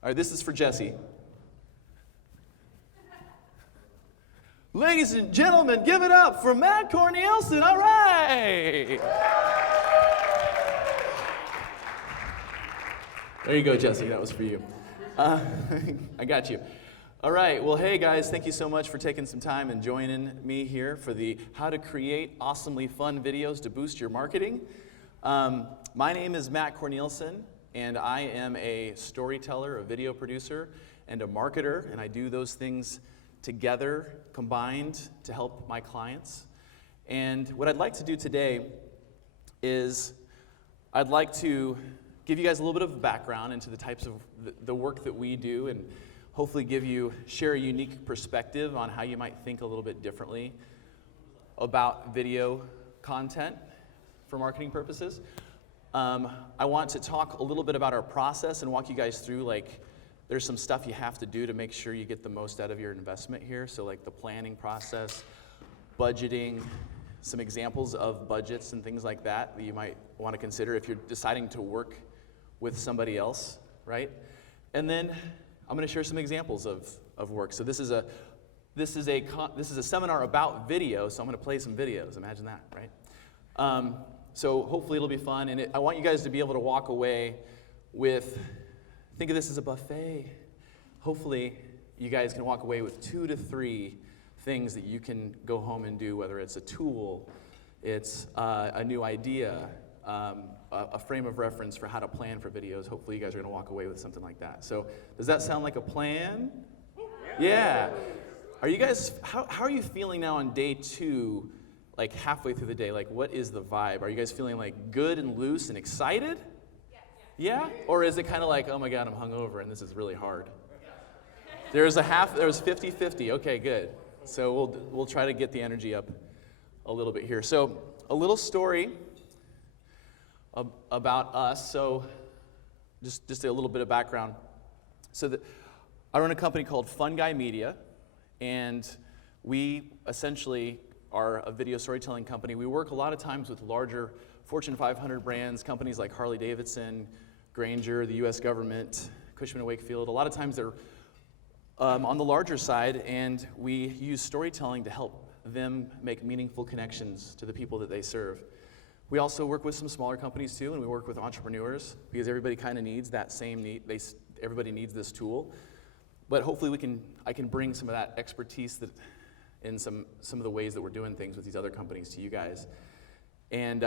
All right, this is for Jesse. Ladies and gentlemen, give it up for Matt Cornelison. All right. There you go, Jesse. That was for you. I got you. All right. Well, hey, guys. Thank you so much for taking some time and joining me here for the How to Create Awesomely Fun Videos to Boost Your Marketing. My name is Matt Cornelison, and I am a storyteller, a video producer, and a marketer, and I do those things together, combined, to help my clients. And what I'd like to do today is I'd like to give you guys a little bit of background into the types of the work that we do, and hopefully share a unique perspective on how you might think a little bit differently about video content for marketing purposes. I want to talk a little bit about our process and walk you guys through, there's some stuff you have to do to make sure you get the most out of your investment here. So the planning process, budgeting, some examples of budgets and things like that you might want to consider if you're deciding to work with somebody else, right? And then I'm going to share some examples of work. So this is a seminar about video, so I'm going to play some videos. Imagine that, right? So hopefully it'll be fun, and I want you guys to be able to walk away with, think of this as a buffet. Hopefully you guys can walk away with 2 to 3 things that you can go home and do, whether it's a tool, it's a new idea, a frame of reference for how to plan for videos. Hopefully you guys are going to walk away with something like that. So does that sound like a plan? Yeah. Are you guys, how are you feeling now on day 2, halfway through the day? What is the vibe? Are you guys feeling good and loose and excited? Yeah? Or is it kind of oh my God, I'm hungover and this is really hard? There was 50-50. Okay, good. So we'll try to get the energy up a little bit here. So a little story about us. So just a little bit of background. So I run a company called Fun Guy Media, and we essentially are a video storytelling company. We work a lot of times with larger Fortune 500 brands, companies like Harley Davidson, Grainger, the U.S. government, Cushman & Wakefield. A lot of times they're on the larger side, and we use storytelling to help them make meaningful connections to the people that they serve. We also work with some smaller companies too, and we work with entrepreneurs because everybody kind of needs that same need. Everybody needs this tool, but hopefully I can bring some of that expertise in some of the ways that we're doing things with these other companies to you guys. And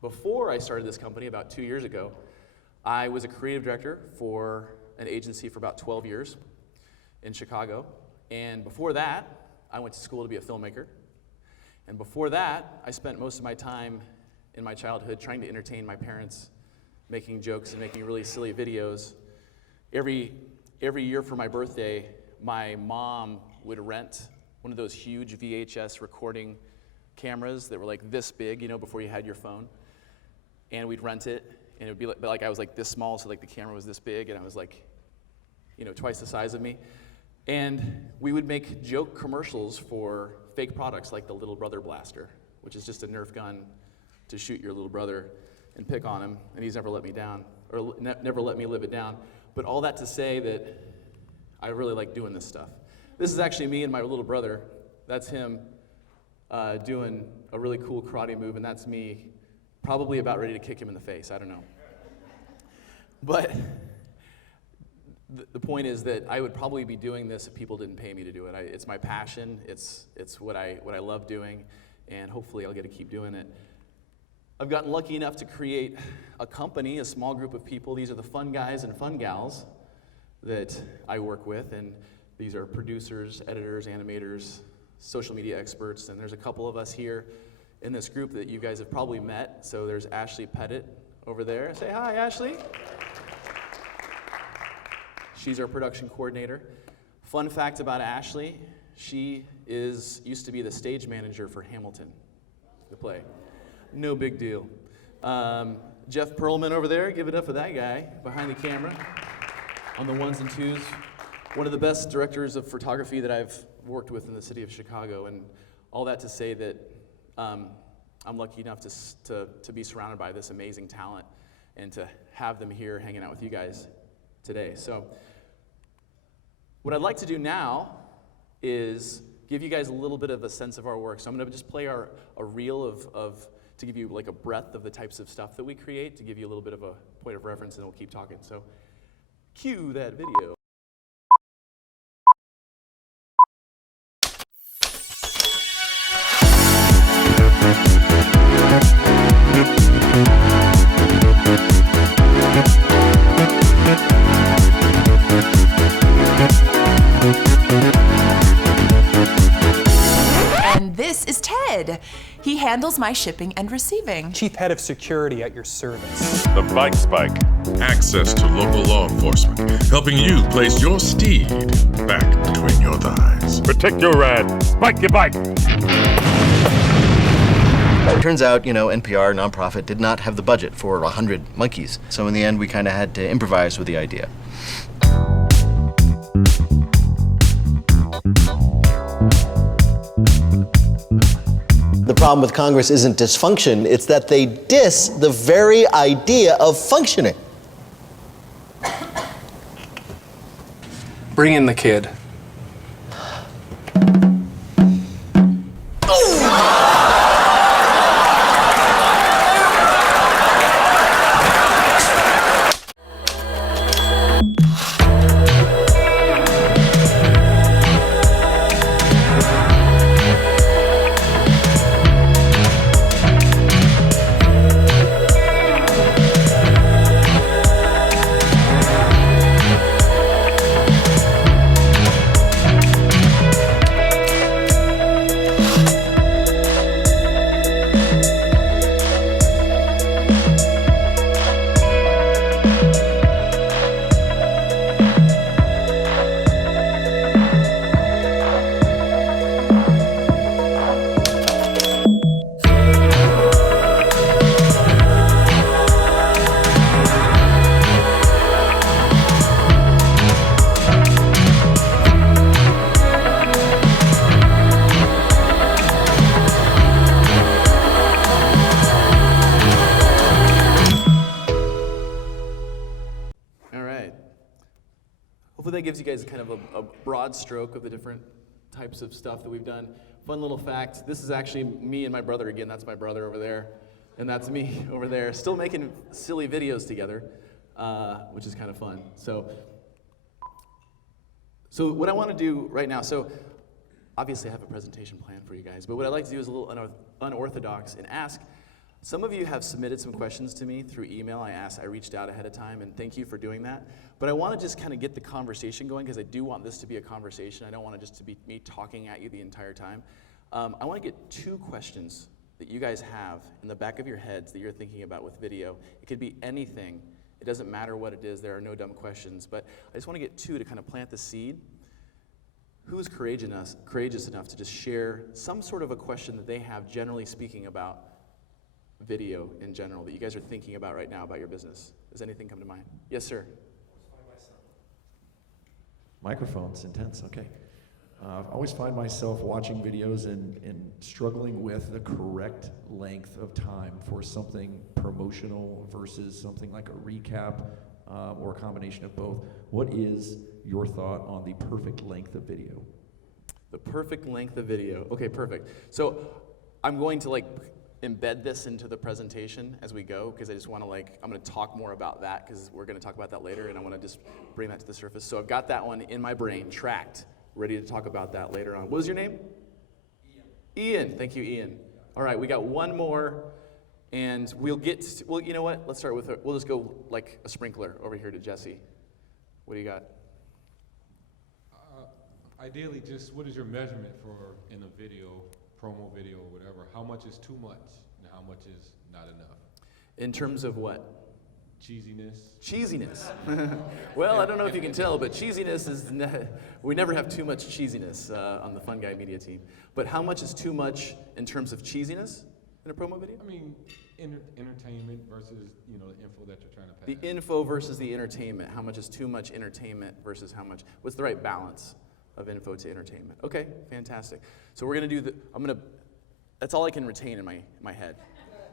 before I started this company about 2 years ago, I was a creative director for an agency for about 12 years in Chicago. And before that, I went to school to be a filmmaker. And before that, I spent most of my time in my childhood trying to entertain my parents, making jokes and making really silly videos. Every year for my birthday, my mom would rent one of those huge VHS recording cameras that were this big, before you had your phone. And we'd rent it, and it would be I was this small, so the camera was this big, and I was twice the size of me. And we would make joke commercials for fake products like the Little Brother Blaster, which is just a Nerf gun to shoot your little brother and pick on him, and he's never let me down, or never let me live it down. But all that to say that I really like doing this stuff. This is actually me and my little brother. That's him doing a really cool karate move, and that's me probably about ready to kick him in the face. I don't know. But the point is that I would probably be doing this if people didn't pay me to do it. It's my passion. It's what I love doing, and hopefully I'll get to keep doing it. I've gotten lucky enough to create a company, a small group of people. These are the fun guys and fun gals that I work with, and these are producers, editors, animators, social media experts, and there's a couple of us here in this group that you guys have probably met. So there's Ashley Pettit over there. Say hi, Ashley. She's our production coordinator. Fun fact about Ashley, she used to be the stage manager for Hamilton, the play. No big deal. Jeff Perlman over there, give it up for that guy behind the camera on the ones and twos. One of the best directors of photography that I've worked with in the city of Chicago, and all that to say that I'm lucky enough to be surrounded by this amazing talent and to have them here hanging out with you guys today. So what I'd like to do now is give you guys a little bit of a sense of our work. So I'm going to just play a reel to give you like a breadth of the types of stuff that we create, to give you a little bit of a point of reference, and we'll keep talking. So cue that video. And this is Ted. He handles my shipping and receiving. Chief Head of Security at your service. The Bike Spike. Access to local law enforcement, helping you place your steed back between your thighs. Protect your ride. Spike your bike. Turns out, NPR, nonprofit, did not have the budget for 100 monkeys. So in the end, we kind of had to improvise with the idea. The problem with Congress isn't dysfunction, it's that they diss the very idea of functioning. Bring in the kid. Hopefully that gives you guys kind of a broad stroke of the different types of stuff that we've done. Fun little fact, this is actually me and my brother again. That's my brother over there, and that's me over there. Still making silly videos together, which is kind of fun. So what I want to do right now, so obviously I have a presentation plan for you guys, but what I'd like to do is a little unorthodox and ask. Some of you have submitted some questions to me through email. I reached out ahead of time, and thank you for doing that. But I want to just kind of get the conversation going, because I do want this to be a conversation. I don't want it just to be me talking at you the entire time. I want to get 2 questions that you guys have in the back of your heads that you're thinking about with video. It could be anything. It doesn't matter what it is. There are no dumb questions. But I just want to get 2 to kind of plant the seed. Who is courageous enough to just share some sort of a question that they have, generally speaking, about video in general, that you guys are thinking about right now about your business? Does anything come to mind? Yes, sir. Microphone's intense, okay. I always find myself watching videos and struggling with the correct length of time for something promotional versus something like a recap or a combination of both. What is your thought on the perfect length of video? The perfect length of video. Okay, perfect. So I'm going to embed this into the presentation as we go, because I just want to I'm going to talk more about that, because we're going to talk about that later, and I want to just bring that to the surface. So I've got that one in my brain, tracked, ready to talk about that later on. What was your name? Ian. Thank you, Ian. All right, we got one more, and well, you know what? Let's start with, we'll just go like a sprinkler over here to Jesse. What do you got? Ideally, just what is your measurement for in a video, promo video or whatever? How much is too much and how much is not enough? In terms of what? Cheesiness. Cheesiness. Well, I don't know if you can tell, but cheesiness is, we never have too much cheesiness on the Fun Guy Media team. But how much is too much in terms of cheesiness in a promo video? I mean, entertainment versus, the info that you're trying to pass. The info versus the entertainment. How much is too much entertainment versus how much, what's the right balance of info to entertainment? Okay, fantastic. So we're gonna do that's all I can retain in my head.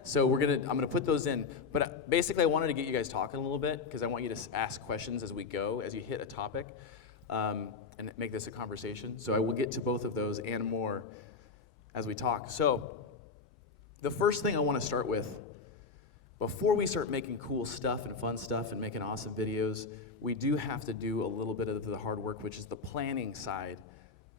So I'm gonna put those in, but basically I wanted to get you guys talking a little bit because I want you to ask questions as we go, as you hit a topic, and make this a conversation. So I will get to both of those and more as we talk. So the first thing I want to start with, before we start making cool stuff and fun stuff and making awesome videos, we do have to do a little bit of the hard work, which is the planning side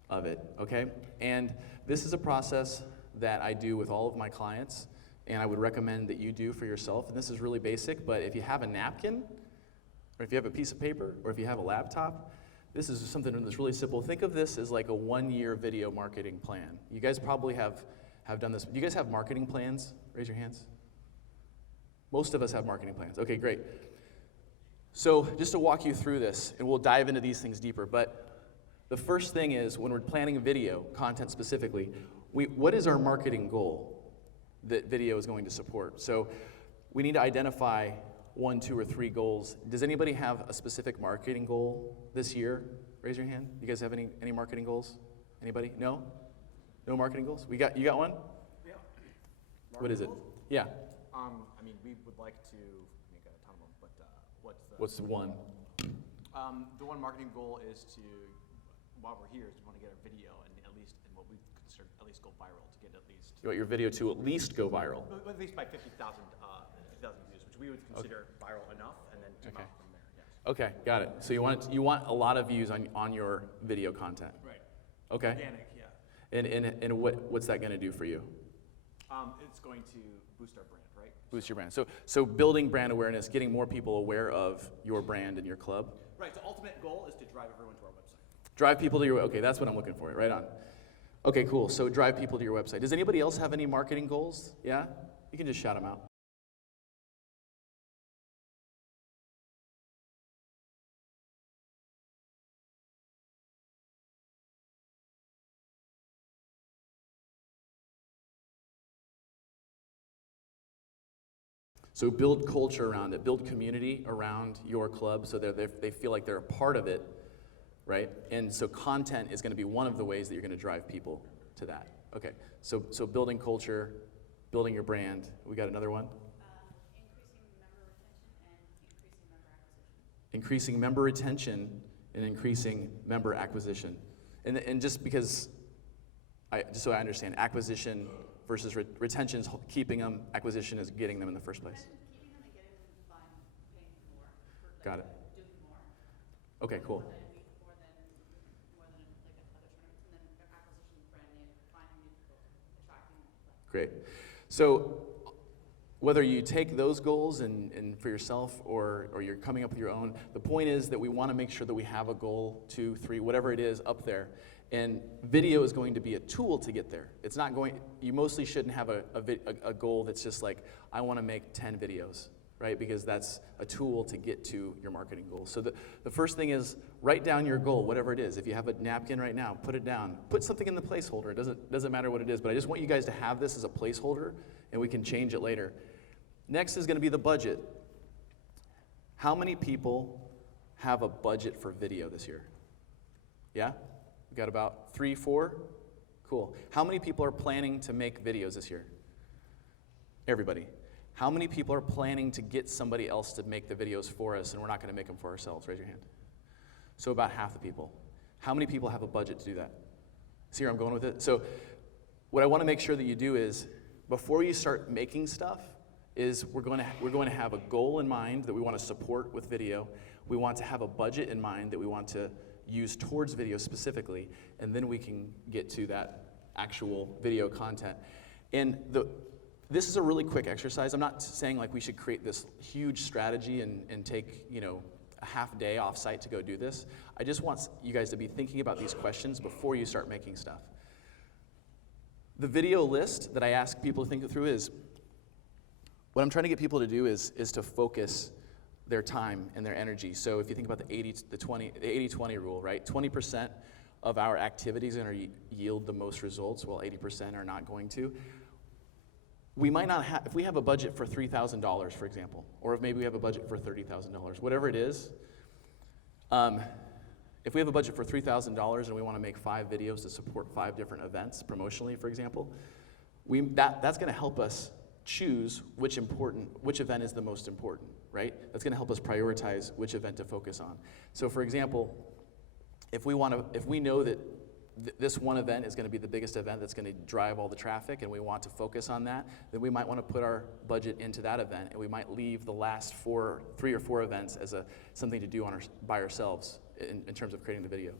of it, okay? And this is a process that I do with all of my clients, and I would recommend that you do for yourself. And this is really basic, but if you have a napkin, or if you have a piece of paper, or if you have a laptop, this is something that's really simple. Think of this as like a 1-year video marketing plan. You guys probably have done this. Do you guys have marketing plans? Raise your hands. Most of us have marketing plans. Okay, great. So just to walk you through this, and we'll dive into these things deeper, but the first thing is when we're planning video, content specifically, what is our marketing goal that video is going to support? So we need to identify 1, 2, or 3 goals. Does anybody have a specific marketing goal this year? Raise your hand. You guys have any marketing goals? Anybody? No? No marketing goals? You got one? Yeah. What is it? Yeah. I mean, we would like to make a ton of them, but What's the one? the one marketing goal is to, while we're here, is we want to get our video and at least, in what we consider at least go viral, to get at least, You want your video to at least go viral. at least by 50,000 views, which we would consider viral enough, and then to Okay. mount from there, yes. Okay, got it. So you want a lot of views on your video content. Right. Okay. Organic, yeah. And what's that going to do for you? It's going to boost our brand, right? Boost your brand. So building brand awareness, getting more people aware of your brand and your club. Right, the ultimate goal is to drive everyone to our website. Drive people to your, okay, that's what I'm looking for, right on. Okay, cool, so drive people to your website. Does anybody else have any marketing goals? Yeah? You can just shout them out. So build culture around it, build community around your club so that they feel like they're a part of it, right? And so content is going to be one of the ways that you're going to drive people to that. Okay, so building culture, building your brand. We got another one? Increasing member retention and increasing member acquisition. And just because, just so I understand, acquisition versus retention is keeping them, acquisition is getting them in the first place. Keeping them and getting them by paying more. Got it. Doing more. Okay, cool. More than like other tournaments, and then their acquisition, brand new, finding new people, attracting them. Great. So whether you take those goals and for yourself or you're coming up with your own, the point is that we want to make sure that we have a goal, 2, 3, whatever it is up there. And video is going to be a tool to get there. It's not going, you mostly shouldn't have a goal that's just like, I want to make 10 videos, right? Because that's a tool to get to your marketing goals. So the first thing is write down your goal, whatever it is. If you have a napkin right now, put it down. Put something in the placeholder. It doesn't matter what it is, but I just want you guys to have this as a placeholder and we can change it later. Next is going to be the budget. How many people have a budget for video this year? Yeah? We got about 3, 4? Cool. How many people are planning to make videos this year? Everybody. How many people are planning to get somebody else to make the videos for us and we're not going to make them for ourselves? Raise your hand. So about half the people. How many people have a budget to do that? See where I'm going with it? So what I want to make sure that you do is before you start making stuff is we're going to have a goal in mind that we want to support with video. We want to have a budget in mind that we want to use towards video specifically, and then we can get to that actual video content. And this is a really quick exercise. I'm not saying like we should create this huge strategy and take, a half day off site to go do this. I just want you guys to be thinking about these questions before you start making stuff. The video list that I ask people to think through is, what I'm trying to get people to do is to focus their time and their energy. So if you think about the 80-20 rule, right? 20% of our activities are going to yield the most results, while 80% are not going to. We might not have, if we have a budget for $3,000, for example, or if maybe we have a budget for $30,000, whatever it is, if we have a budget for $3,000 and we want to make 5 videos to support 5 different events promotionally, for example, that's going to help us choose which event is the most important, right? That's going to help us prioritize which event to focus on. So for example, if we know that this one event is going to be the biggest event that's going to drive all the traffic and we want to focus on that, then we might want to put our budget into that event, and we might leave the last 3 or 4 events as something to do by ourselves in terms of creating the video.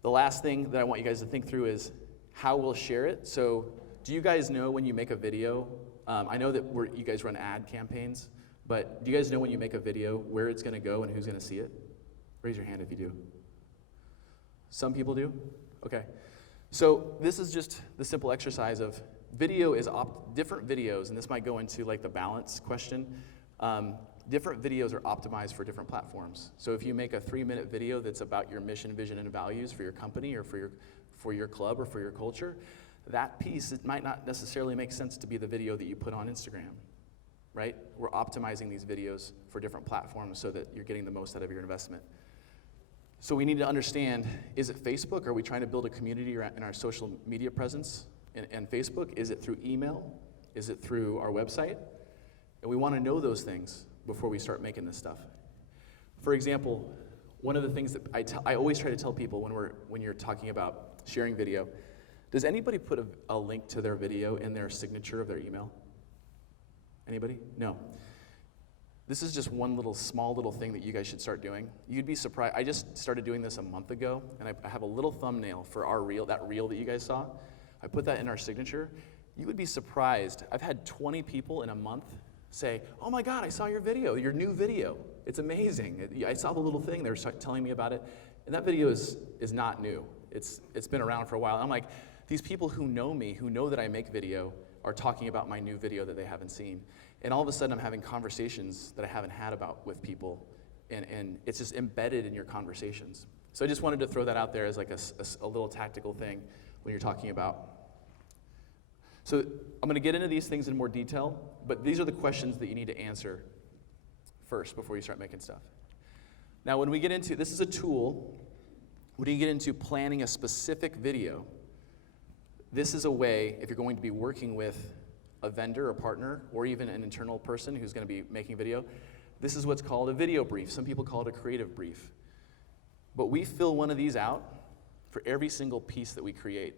The last thing that I want you guys to think through is how we'll share it. So do you guys know when you make a video, I know that you guys run ad campaigns, but do you guys know when you make a video where it's going to go and who's going to see it? Raise your hand if you do. Some people do? Okay. So this is just the simple exercise of video is different videos, and this might go into like the balance question. Different videos are optimized for different platforms. So if you make a 3-minute video that's about your mission, vision, and values for your company or for your club or for your culture, that piece, it might not necessarily make sense to be the video that you put on Instagram, right? We're optimizing these videos for different platforms so that you're getting the most out of your investment. So we need to understand, is it Facebook? Are we trying to build a community in our social media presence and Facebook? Is it through email? Is it through our website? And we want to know those things before we start making this stuff. For example, one of the things that I always try to tell people when you're talking about sharing video, does anybody put a link to their video in their signature of their email? Anybody? No. This is just one small little thing that you guys should start doing. You'd be surprised. I just started doing this a month ago, and I have a little thumbnail for our reel, that reel that you guys saw. I put that in our signature. You would be surprised. I've had 20 people in a month say, "Oh my God, I saw your video, your new video. It's amazing. I saw the little thing." They were telling me about it. And that video is not new. It's been around for a while. I'm like, these people who know me, who know that I make video, are talking about my new video that they haven't seen. And all of a sudden I'm having conversations that I haven't had with people, and it's just embedded in your conversations. So I just wanted to throw that out there as like a little tactical thing when you're talking about. So I'm gonna get into these things in more detail, but these are the questions that you need to answer first before you start making stuff. Now when we get into, this is a tool, when you get into planning a specific video, this is a way, if you're going to be working with a vendor, a partner, or even an internal person who's going to be making video, this is what's called a video brief. Some people call it a creative brief. But we fill one of these out for every single piece that we create.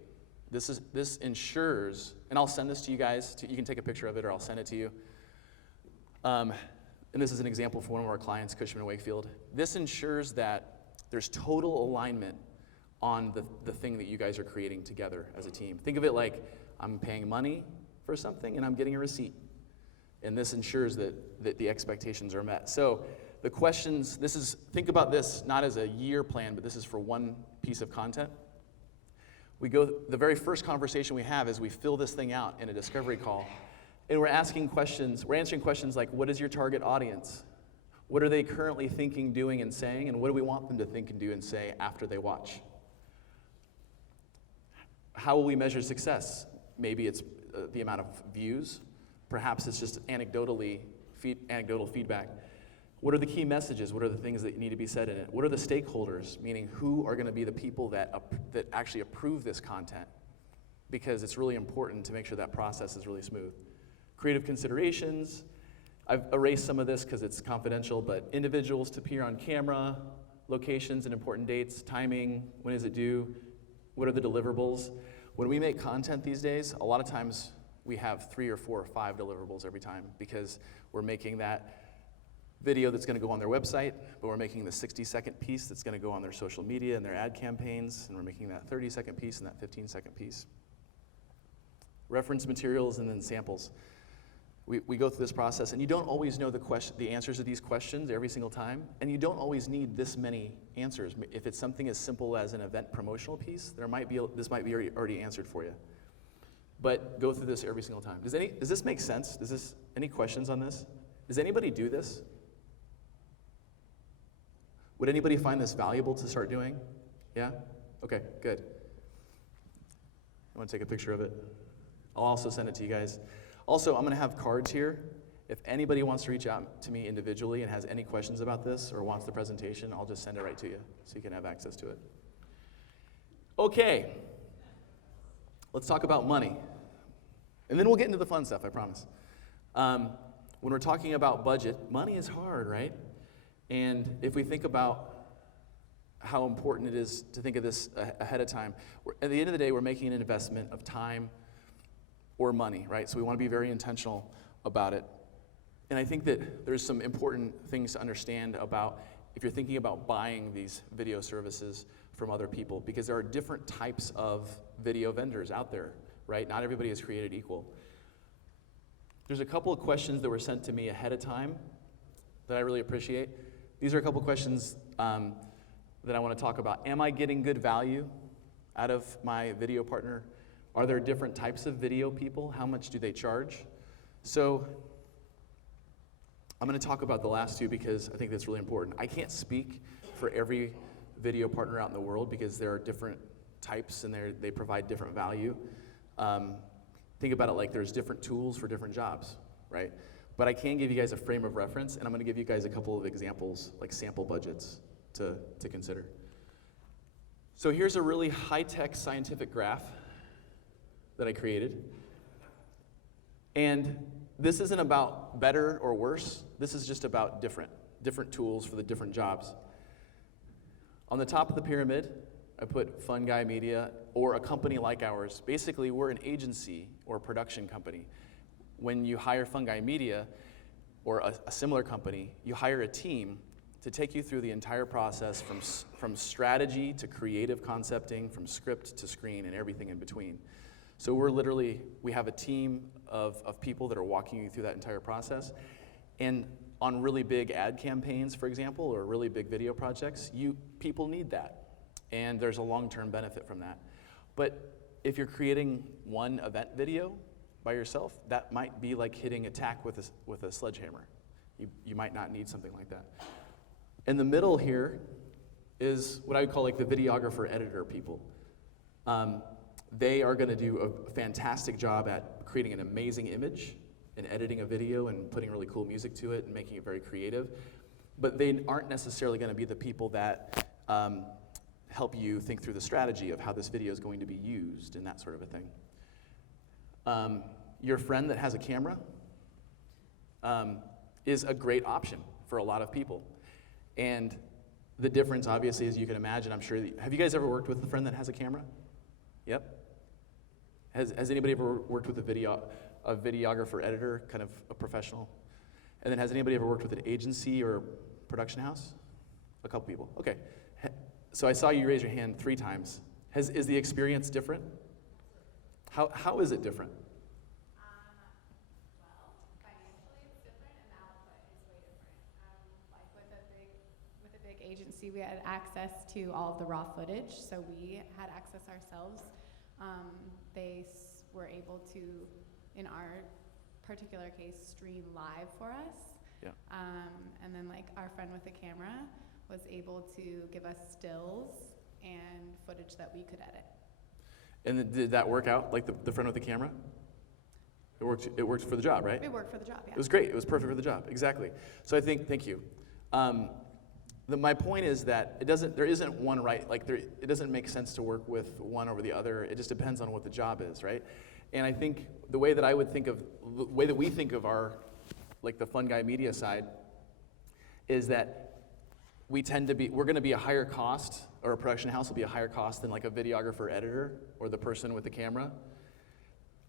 This ensures, and I'll send this to you guys, you can take a picture of it or I'll send it to you. And this is an example for one of our clients, Cushman & Wakefield. This ensures that there's total alignment on the thing that you guys are creating together as a team. Think of it like I'm paying money for something and I'm getting a receipt. And this ensures that the expectations are met. So the questions, think about this not as a year plan, but this is for one piece of content. The very first conversation we have is we fill this thing out in a discovery call. And we're answering questions like, what is your target audience? What are they currently thinking, doing, and saying? And what do we want them to think and do and say after they watch? How will we measure success? Maybe it's the amount of views. Perhaps it's just anecdotal feedback. What are the key messages? What are the things that need to be said in it? What are the stakeholders? Meaning, who are going to be the people that actually approve this content? Because it's really important to make sure that process is really smooth. Creative considerations. I've erased some of this because it's confidential, but individuals to appear on camera, locations and important dates, timing, when is it due, what are the deliverables? When we make content these days, a lot of times we have 3 or 4 or 5 deliverables every time because we're making that video that's going to go on their website, but we're making the 60-second piece that's going to go on their social media and their ad campaigns, and we're making that 30-second piece and that 15-second piece. Reference materials and then samples. We go through this process, and you don't always know the answers to these questions every single time, and you don't always need this many answers. If it's something as simple as an event promotional piece, this might be already answered for you. But go through this every single time. Does this make sense? Any questions on this? Does anybody do this? Would anybody find this valuable to start doing? Yeah? Okay, good. I want to take a picture of it. I'll also send it to you guys. Also, I'm going to have cards here. If anybody wants to reach out to me individually and has any questions about this or wants the presentation, I'll just send it right to you so you can have access to it. Okay, let's talk about money. And then we'll get into the fun stuff, I promise. When we're talking about budget, money is hard, right? And if we think about how important it is to think of this ahead of time, at the end of the day, we're making an investment of time or money, right? So we want to be very intentional about it. And I think that there's some important things to understand about if you're thinking about buying these video services from other people, because there are different types of video vendors out there, right? Not everybody is created equal. There's a couple of questions that were sent to me ahead of time that I really appreciate. These are a couple of questions that I want to talk about. Am I getting good value out of my video partner? Are there different types of video people? How much do they charge? So I'm going to talk about the last two because I think that's really important. I can't speak for every video partner out in the world because there are different types and they provide different value. Think about it like there's different tools for different jobs, right? But I can give you guys a frame of reference, and I'm going to give you guys a couple of examples, like sample budgets to consider. So here's a really high-tech scientific graph that I created. And this isn't about better or worse. This is just about different tools for the different jobs. On the top of the pyramid, I put Fun Guy Media, or a company like ours. Basically, we're an agency or a production company. When you hire Fun Guy Media, or a similar company, you hire a team to take you through the entire process from strategy to creative concepting, from script to screen, and everything in between. So we have a team of people that are walking you through that entire process. And on really big ad campaigns, for example, or really big video projects, people need that. And there's a long-term benefit from that. But if you're creating one event video by yourself, that might be like hitting a tack with a sledgehammer. You might not need something like that. In the middle here is what I would call like the videographer editor people. They are going to do a fantastic job at creating an amazing image and editing a video and putting really cool music to it and making it very creative. But they aren't necessarily going to be the people that help you think through the strategy of how this video is going to be used and that sort of a thing. Your friend that has a camera is a great option for a lot of people. And the difference, obviously, as you can imagine, I'm sure, have you guys ever worked with a friend that has a camera? Yep. Has anybody ever worked with a videographer editor, kind of a professional? And then has anybody ever worked with an agency or production house? A couple people, okay. So I saw you raise your hand 3 times. Is the experience different? How is it different? Well, financially it's different and the output is way different. Like with a big agency, we had access to all of the raw footage, so we had access ourselves. They were able to, in our particular case, stream live for us. Yeah. And then like our friend with the camera was able to give us stills and footage that we could edit. And did that work out, like the friend with the camera? It worked for the job, right? It worked for the job, yeah. It was great. It was perfect for the job, exactly. So I think, thank you. My point is that there isn't one right, it doesn't make sense to work with one over the other. It just depends on what the job is, right? And I think the way that we think of our, like the Fun Guy Media side, is that we're going to be a higher cost, or a production house will be a higher cost than like a videographer editor or the person with the camera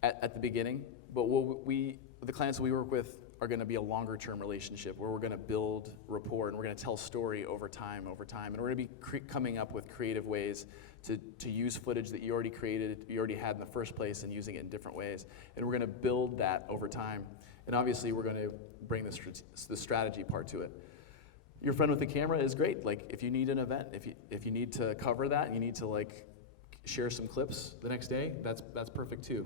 at the beginning. But the clients that we work with are going to be a longer term relationship where we're going to build rapport and we're going to tell story over time. And we're going to be coming up with creative ways to use footage that you already had in the first place and using it in different ways. And we're going to build that over time. And obviously we're going to bring the strategy part to it. Your friend with the camera is great. Like if you need an event, if you need to cover that and you need to like share some clips the next day, that's perfect too.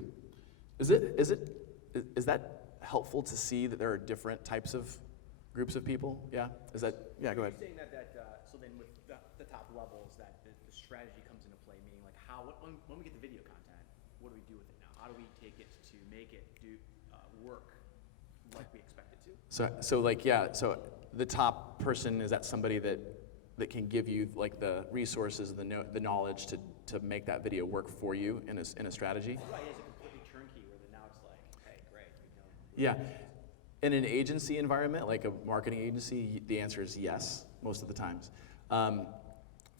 Is that helpful to see that there are different types of groups of people? Yeah? Yeah, go ahead. You're saying that so then with the top levels that the strategy comes into play, meaning like when we get the video content, what do we do with it now? How do we take it to make it work like we expect it to? So the top person, is that somebody that can give you like the resources, the knowledge to make that video work for you in a strategy? Right, is it completely turnkey where now it's like, hey, great, we know. Yeah, In an agency environment, like a marketing agency, the answer is yes, most of the times.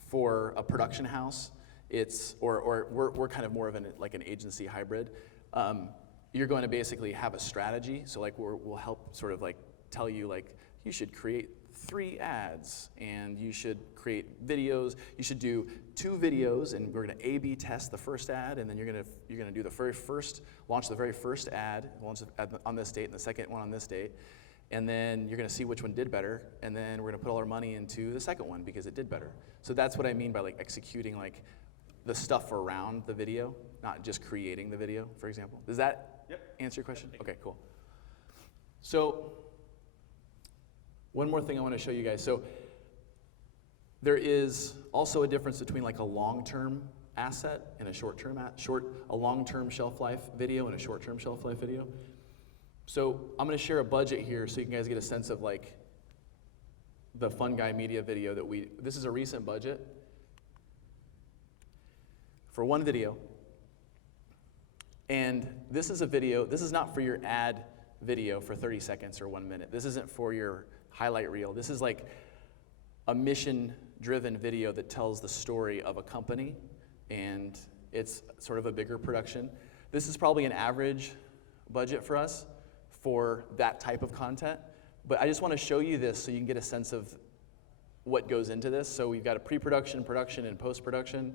For a production house, or we're kind of more of like an agency hybrid. You're going to basically have a strategy. So like we'll help sort of like tell you like you should create 3 ads and you should create videos. You should do 2 videos, and we're going to A/B test the first ad, and then you're going to do launch the very first ad, on this date, and the second one on this date, and then you're going to see which one did better, and then we're going to put all our money into the second one because it did better. So that's what I mean by like executing like the stuff around the video, not just creating the video, for example. Does that answer your question? Okay, cool. So one more thing I want to show you guys. So there is also a difference between like a long-term asset and a short-term a long-term shelf life video and a short-term shelf life video. So I'm going to share a budget here so you guys get a sense of like the Fun Guy Media video this is a recent budget for one video. And this is a video, this is not for your ad video for 30 seconds or 1 minute. This isn't for your highlight reel. This is like a mission-driven video that tells the story of a company, and it's sort of a bigger production. This is probably an average budget for us for that type of content, but I just want to show you this so you can get a sense of what goes into this. So we've got a pre-production, production, and post-production,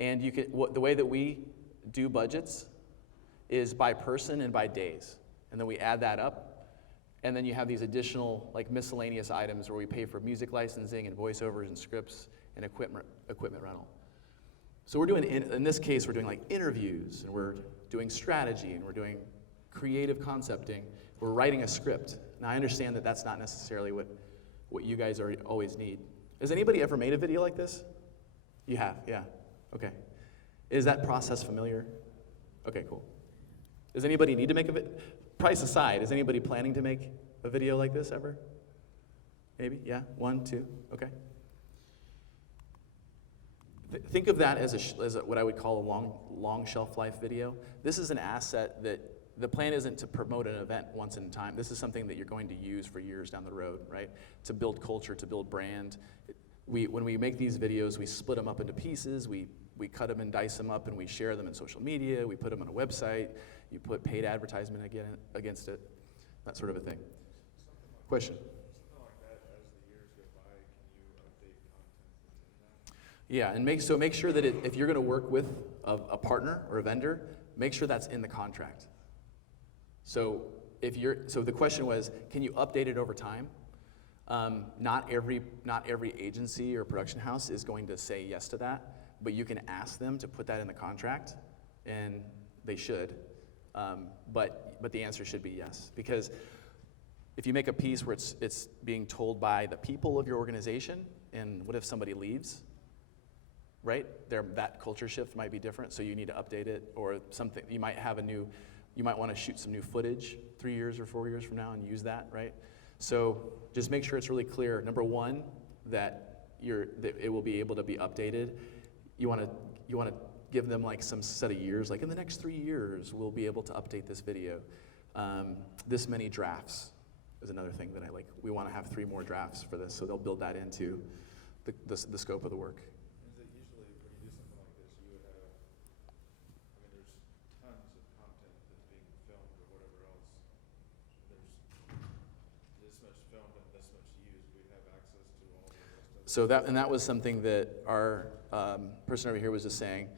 and the way that we do budgets is by person and by days, and then we add that up. And then you have these additional like miscellaneous items where we pay for music licensing and voiceovers and scripts and equipment rental. So we're doing, in this case, we're doing like interviews, and we're doing strategy, and we're doing creative concepting. We're writing a script. Now I understand that that's not necessarily what you guys always need. Has anybody ever made a video like this? You have, yeah, okay. Is that process familiar? Okay, cool. Does anybody need to make a video? Price aside, is anybody planning to make a video like this ever? Maybe, yeah, 1, 2, okay. Think of that as what I would call a long shelf life video. This is an asset that the plan isn't to promote an event once in time. This is something that you're going to use for years down the road, right? To build culture, to build brand. When we make these videos, we split them up into pieces. We cut them and dice them up, and we share them in social media. We put them on a website. You put paid advertisement against it, that sort of a thing. Question? Something like that, as the years go by, can you update content within that? Yeah, and make sure that if you're going to work with a partner or a vendor, make sure that's in the contract. So the question was, can you update it over time? Not every agency or production house is going to say yes to that, but you can ask them to put that in the contract, and they should. But the answer should be yes, because if you make a piece where it's being told by the people of your organization, and what if somebody leaves, right? That culture shift might be different, so you need to update it, or something. You might want to shoot some new footage 3 years or 4 years from now and use that, right? So just make sure it's really clear. Number one, that it will be able to be updated. You want to give them like some set of years, like in the next 3 years, we'll be able to update this video. This many drafts is another thing that I like. We want to have 3 more drafts for this, so they'll build that into the scope of the work. Is it usually when you do something like this, you would have, there's tons of content that's being filmed or whatever else. There's this much filmed and this much used. We have access to all the rest of it. So that was something that our person over here was just saying,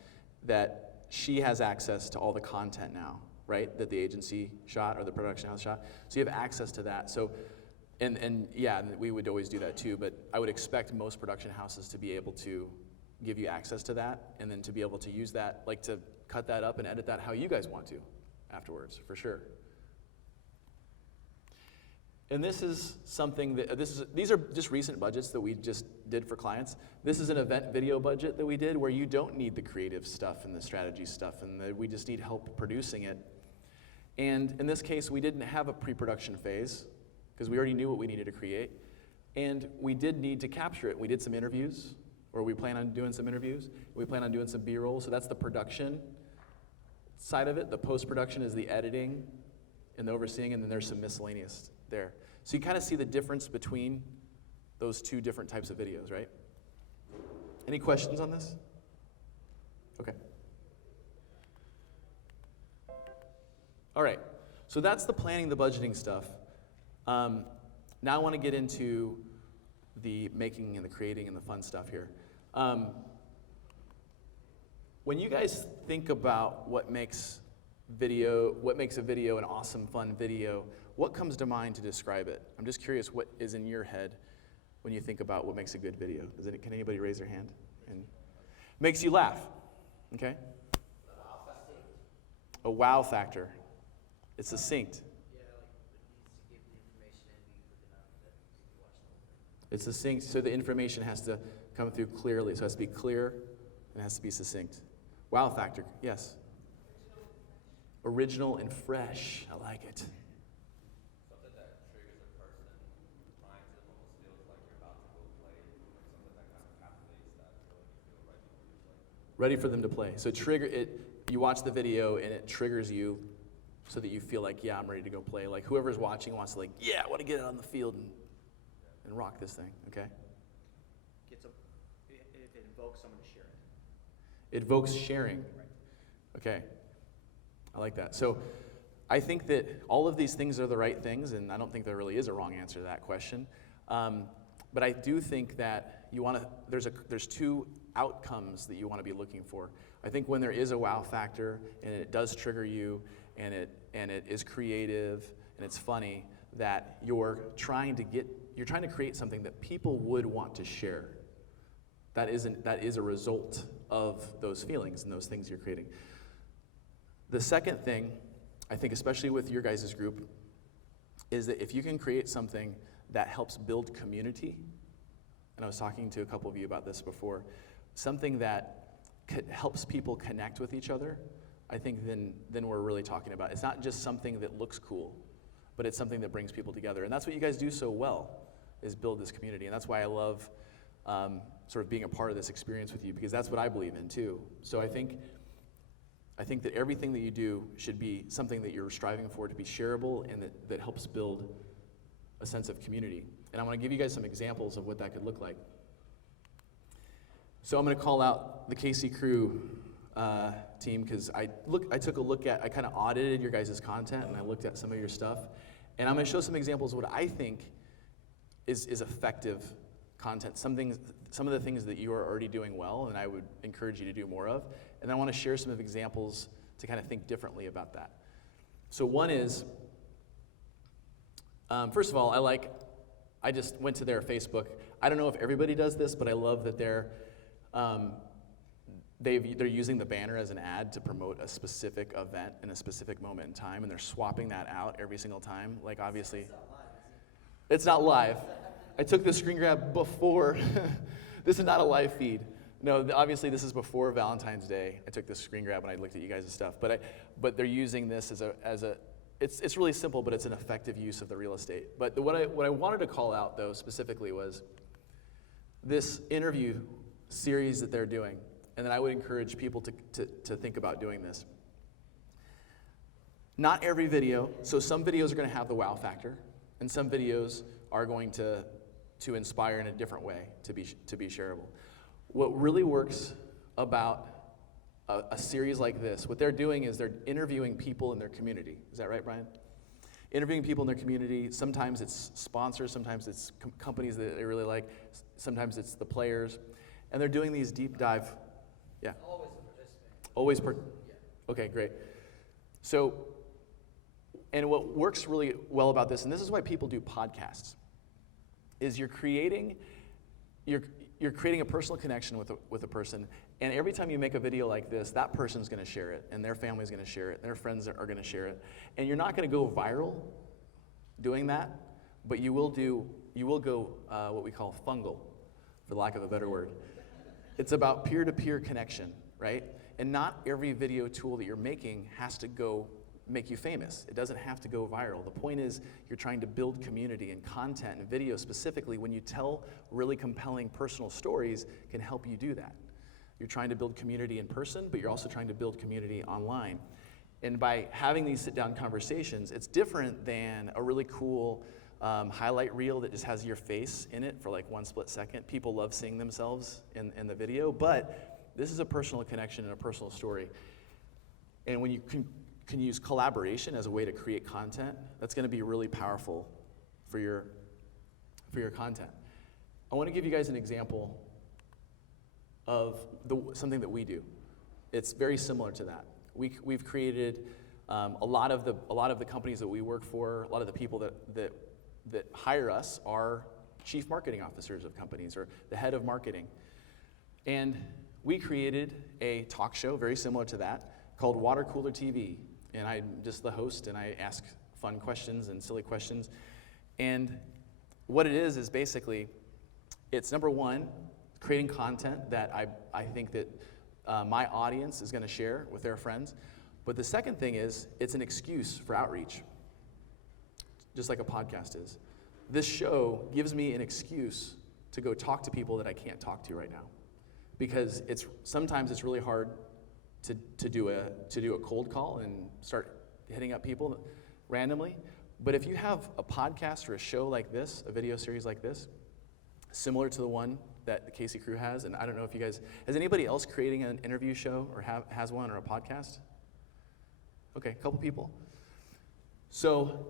that she has access to all the content now, right? That the agency shot or the production house shot. So you have access to that. So, and yeah, we would always do that too, but I would expect most production houses to be able to give you access to that, and then to be able to use that, like to cut that up and edit that how you guys want to afterwards, for sure. And this is something that, these are just recent budgets that we just did for clients. This is an event video budget that we did where you don't need the creative stuff and the strategy stuff, and we just need help producing it. And in this case, we didn't have a pre-production phase because we already knew what we needed to create. And we did need to capture it. We did some interviews, or we plan on doing some interviews. We plan on doing some B-roll, so that's the production side of it. The post-production is the editing in the overseeing, and then there's some miscellaneous there. So you kind of see the difference between those two different types of videos, right? Any questions on this? Okay. All right, so that's the planning, the budgeting stuff. Now I want to get into the making and the creating and the fun stuff here. When you guys think about what makes a video an awesome, fun video, what comes to mind to describe it? I'm just curious what is in your head when you think about what makes a good video. Can anybody raise their hand? And makes you laugh, okay? A wow factor. It's succinct. It's succinct, so the information has to come through clearly. So it has to be clear and it has to be succinct. Wow factor, yes. Original and fresh, I like it. Something that triggers a person, reminds them, almost feels like you're about to go play, like something that kind of captivates that feeling you feel right before you play. Ready for them to play. So trigger it, you watch the video and it triggers you so that you feel like, yeah, I'm ready to go play. Like whoever's watching wants to like, yeah, I want to get out on the field and rock this thing, okay? It invokes someone to share it. It evokes sharing. Okay, I like that. So I think that all of these things are the right things, and I don't think there really is a wrong answer to that question. But I do think that you want to. There's two outcomes that you want to be looking for. I think when there is a wow factor and it does trigger you, and it is creative and it's funny, that you're trying to create something that people would want to share. That is a result of those feelings and those things you're creating. The second thing, I think especially with your guys' group, is that if you can create something that helps build community, and I was talking to a couple of you about this before, something that helps people connect with each other, I think then we're really talking about. It's not just something that looks cool, but it's something that brings people together. And that's what you guys do so well, is build this community. And that's why I love sort of being a part of this experience with you, because that's what I believe in too. So I think that everything that you do should be something that you're striving for to be shareable and that helps build a sense of community. And I want to give you guys some examples of what that could look like. So I'm going to call out the KC Crew team, because I kind of audited your guys' content and I looked at some of your stuff. And I'm going to show some examples of what I think is effective content, some of the things that you are already doing well and I would encourage you to do more of. And then I want to share some of examples to kind of think differently about that. So one is, first of all, I just went to their Facebook. I don't know if everybody does this, but I love that they're using the banner as an ad to promote a specific event in a specific moment in time, and they're swapping that out every single time. Like obviously, it's not live. I took the screen grab before. This is not a live feed. No, obviously this is before Valentine's Day. I took this screen grab and I looked at you guys' stuff. But they're using this it's really simple, but it's an effective use of the real estate. But what I wanted to call out though specifically was this interview series that they're doing, and then I would encourage people to think about doing this. Not every video. So some videos are going to have the wow factor, and some videos are going to inspire in a different way to be shareable. What really works about a series like this, what they're doing is they're interviewing people in their community. Is that right, Brian? Interviewing people in their community. Sometimes it's sponsors, sometimes it's companies that they really like, sometimes it's the players. And they're doing these deep dive. Yeah. Always a participant. Okay, great. So, and what works really well about this, and this is why people do podcasts, is you're creating a personal connection with a person, and every time you make a video like this, that person's going to share it, and their family's going to share it, and their friends are going to share it, and you're not going to go viral doing that, but you will go what we call fungal, for lack of a better word. It's about peer-to-peer connection, right? And not every video tool that you're making has to go make you famous. It doesn't have to go viral. The point is you're trying to build community, and content and video specifically, when you tell really compelling personal stories, can help you do that. You're trying to build community in person, but you're also trying to build community online. And by having these sit-down conversations, it's different than a really cool highlight reel that just has your face in it for like 1 split second. People love seeing themselves in the video, but this is a personal connection and a personal story. And when you can use collaboration as a way to create content, that's going to be really powerful for your content. I want to give you guys an example of something that we do. It's very similar to that. We've created a lot of the companies that we work for. A lot of the people that hire us are chief marketing officers of companies or the head of marketing. And we created a talk show very similar to that called Water Cooler TV. And I'm just the host, and I ask fun questions and silly questions. And what it is basically, it's number one, creating content that I think that my audience is going to share with their friends. But the second thing is, it's an excuse for outreach, just like a podcast is. This show gives me an excuse to go talk to people that I can't talk to right now, because sometimes it's really hard to do a cold call and start hitting up people randomly. But if you have a podcast or a show like this, a video series like this, similar to the one that the Casey crew has, and I don't know if you guys, is anybody else creating an interview show or has one or a podcast? Okay, a couple people. So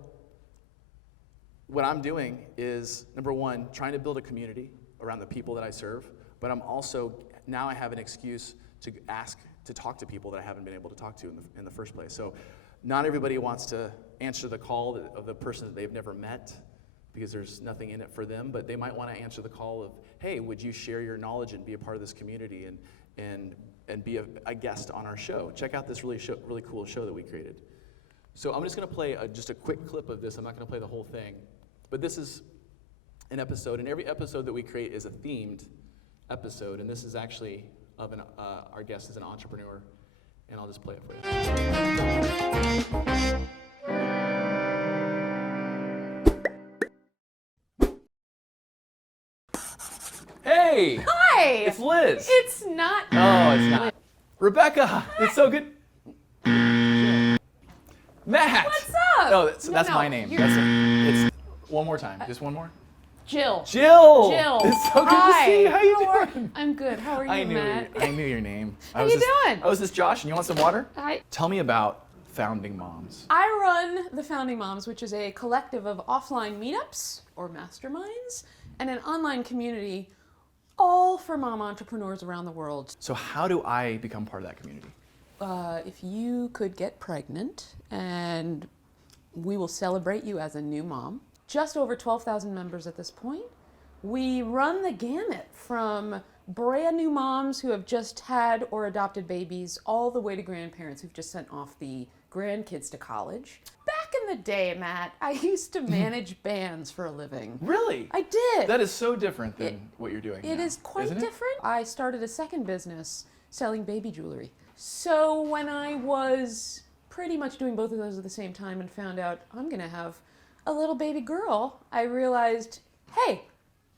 what I'm doing is, number one, trying to build a community around the people that I serve, but I'm also, now I have an excuse to talk to people that I haven't been able to talk to in the first place. So not everybody wants to answer the call of the person that they've never met, because there's nothing in it for them, but they might want to answer the call of, hey, would you share your knowledge and be a part of this community and be a guest on our show? Check out this really cool show that we created. So I'm just going to play just a quick clip of this. I'm not going to play the whole thing, but this is an episode, and every episode that we create is a themed episode, and this is actually of our guest is an entrepreneur, and I'll just play it for you. Hey! Hi! It's Liz! It's not. Oh, it's not. Rebecca! It's so good. Matt! What's up? No, that's my name. It's one more time. Just one more. Jill. Jill! Jill. It's so good Hi. to see you. How you doing? I'm good. How are you, Matt? I knew your name. How you doing? Oh, is this Josh? And you want some water? Hi. Tell me about Founding Moms. I run the Founding Moms, which is a collective of offline meetups or masterminds and an online community, all for mom entrepreneurs around the world. So how do I become part of that community? If you could get pregnant, and we will celebrate you as a new mom. Just over 12,000 members at this point. We run the gamut from brand new moms who have just had or adopted babies, all the way to grandparents who've just sent off the grandkids to college. Back in the day, Matt, I used to manage bands for a living. Really? I did. That is so different than what you're doing It now, is quite isn't it? different. I started a second business selling baby jewelry. So when I was pretty much doing both of those at the same time and found out I'm gonna have a little baby girl, I realized, hey,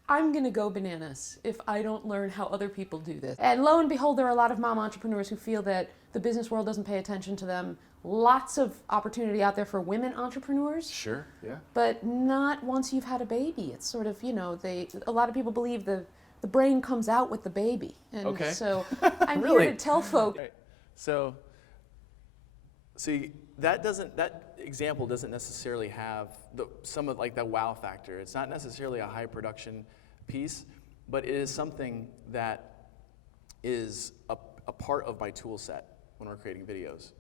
I'm gonna go bananas if I don't learn how other people do this. And lo and behold, there are a lot of mom entrepreneurs who feel that the business world doesn't pay attention to them. Lots of opportunity out there for women entrepreneurs. Sure, yeah. But not once you've had a baby. It's sort of, a lot of people believe the brain comes out with the baby. And Okay. so I'm Really? here to tell folk. Right. So see, that example doesn't necessarily have some of like that wow factor. It's not necessarily a high production piece, but it is something that is a part of my tool set when we're creating videos.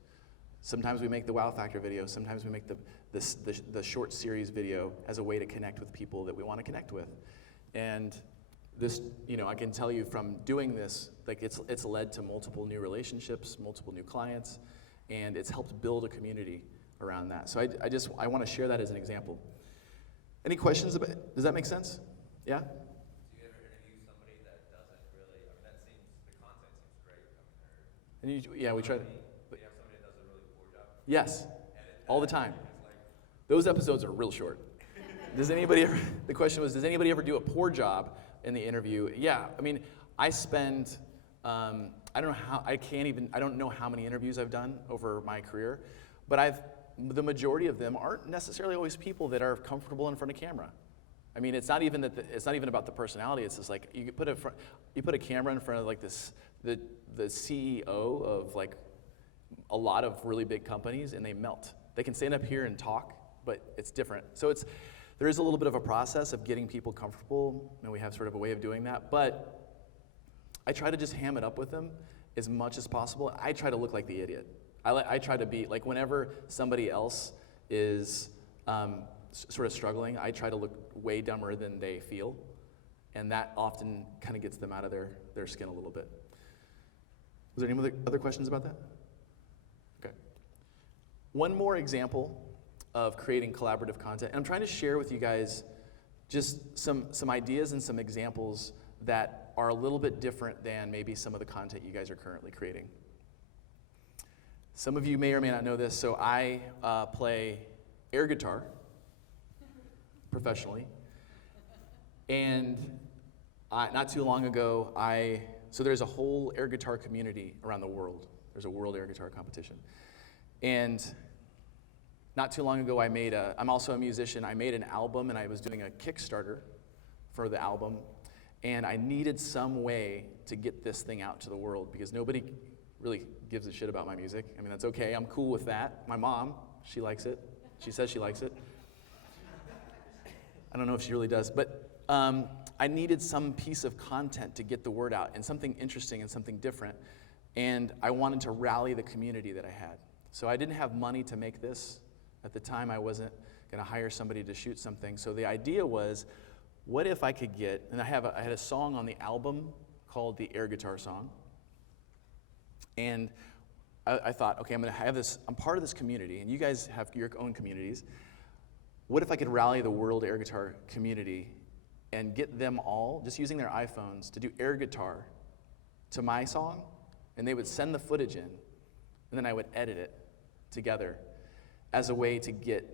Sometimes we make the wow factor video, sometimes we make the short series video as a way to connect with people that we want to connect with. And this, I can tell you from doing this, like it's led to multiple new relationships, multiple new clients, and it's helped build a community around that. So I want to share that as an example. Any questions about it? Does that make sense? Yeah? Do you ever interview somebody that doesn't really, the content seems great. And yeah, we try to. Do you have somebody that does a really poor job? Yes, all the time. Those episodes are real short. The question was, does anybody ever do a poor job in the interview? Yeah, I spend, I don't know how many interviews I've done over my career, but the majority of them aren't necessarily always people that are comfortable in front of camera. I mean, it's not even it's not even about the personality. It's just like you put a camera in front of like the CEO of like a lot of really big companies, and they melt. They can stand up here and talk, but it's different. So there is a little bit of a process of getting people comfortable, and we have sort of a way of doing that. But I try to just ham it up with them as much as possible. I try to look like the idiot. I try to be, like whenever somebody else is sort of struggling, I try to look way dumber than they feel. And that often kind of gets them out of their skin a little bit. Was there any other questions about that? Okay. One more example of creating collaborative content. And I'm trying to share with you guys just some ideas and some examples that are a little bit different than maybe some of the content you guys are currently creating. Some of you may or may not know this, so I play air guitar professionally. And not too long ago, so there's a whole air guitar community around the world. There's a world air guitar competition. And not too long ago, I'm also a musician. I made an album, and I was doing a Kickstarter for the album. And I needed some way to get this thing out to the world because nobody really gives a shit about my music. I mean, that's okay. I'm cool with that. My mom, she likes it. She says she likes it. I don't know if she really does. But I needed some piece of content to get the word out and something interesting and something different. And I wanted to rally the community that I had. So I didn't have money to make this. At the time, I wasn't going to hire somebody to shoot something. So the idea was, what if I could get, and I had a song on the album called the Air Guitar Song. And I thought, okay, I'm going to have this, I'm part of this community, and you guys have your own communities. What if I could rally the world air guitar community and get them all, just using their iPhones, to do air guitar to my song, and they would send the footage in, and then I would edit it together as a way to get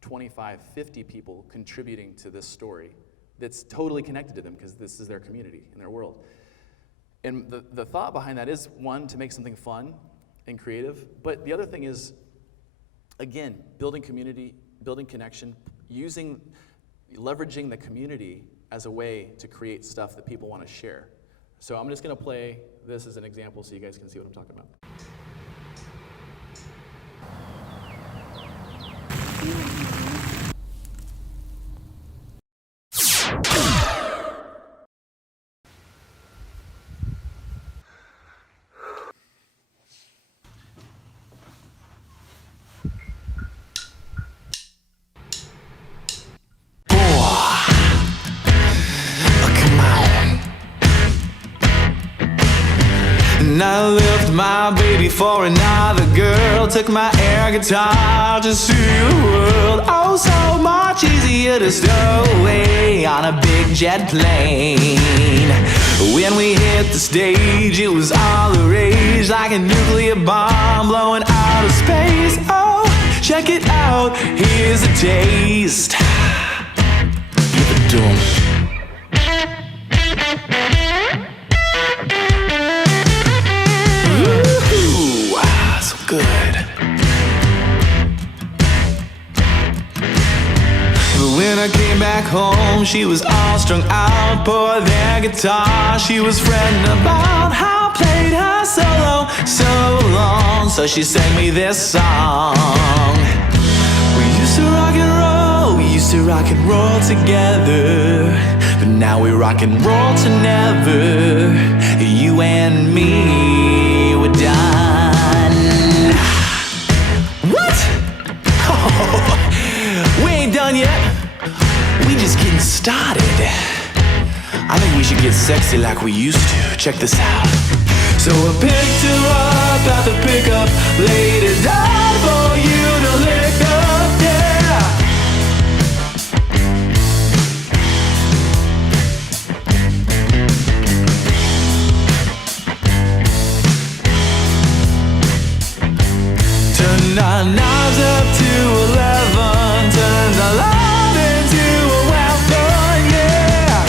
25, 50 people contributing to this story that's totally connected to them because this is their community and their world. And the thought behind that is, one, to make something fun and creative, but the other thing is, again, building community, building connection, leveraging the community as a way to create stuff that people want to share. So I'm just going to play this as an example so you guys can see what I'm talking about. And I left my baby for another girl, took my air guitar to see the world. Oh, so much easier to stow away on a big jet plane. When we hit the stage, it was all the rage, like a nuclear bomb blowing out of space. Oh, check it out, here's a taste. Give it to 'em. Good. But when I came back home, she was all strung out. Poor their guitar, she was fretting about how I played her solo so long. So she sang me this song. We used to rock and roll, we used to rock and roll together, but now we rock and roll to never. You and me, we're done. We ain't done yet. We just getting started. I think we should get sexy like we used to. Check this out. So I picked her up at the pickup, laid it down for you to lick up, yeah. Turn our knives up to 11, turn the light into a weapon, yeah.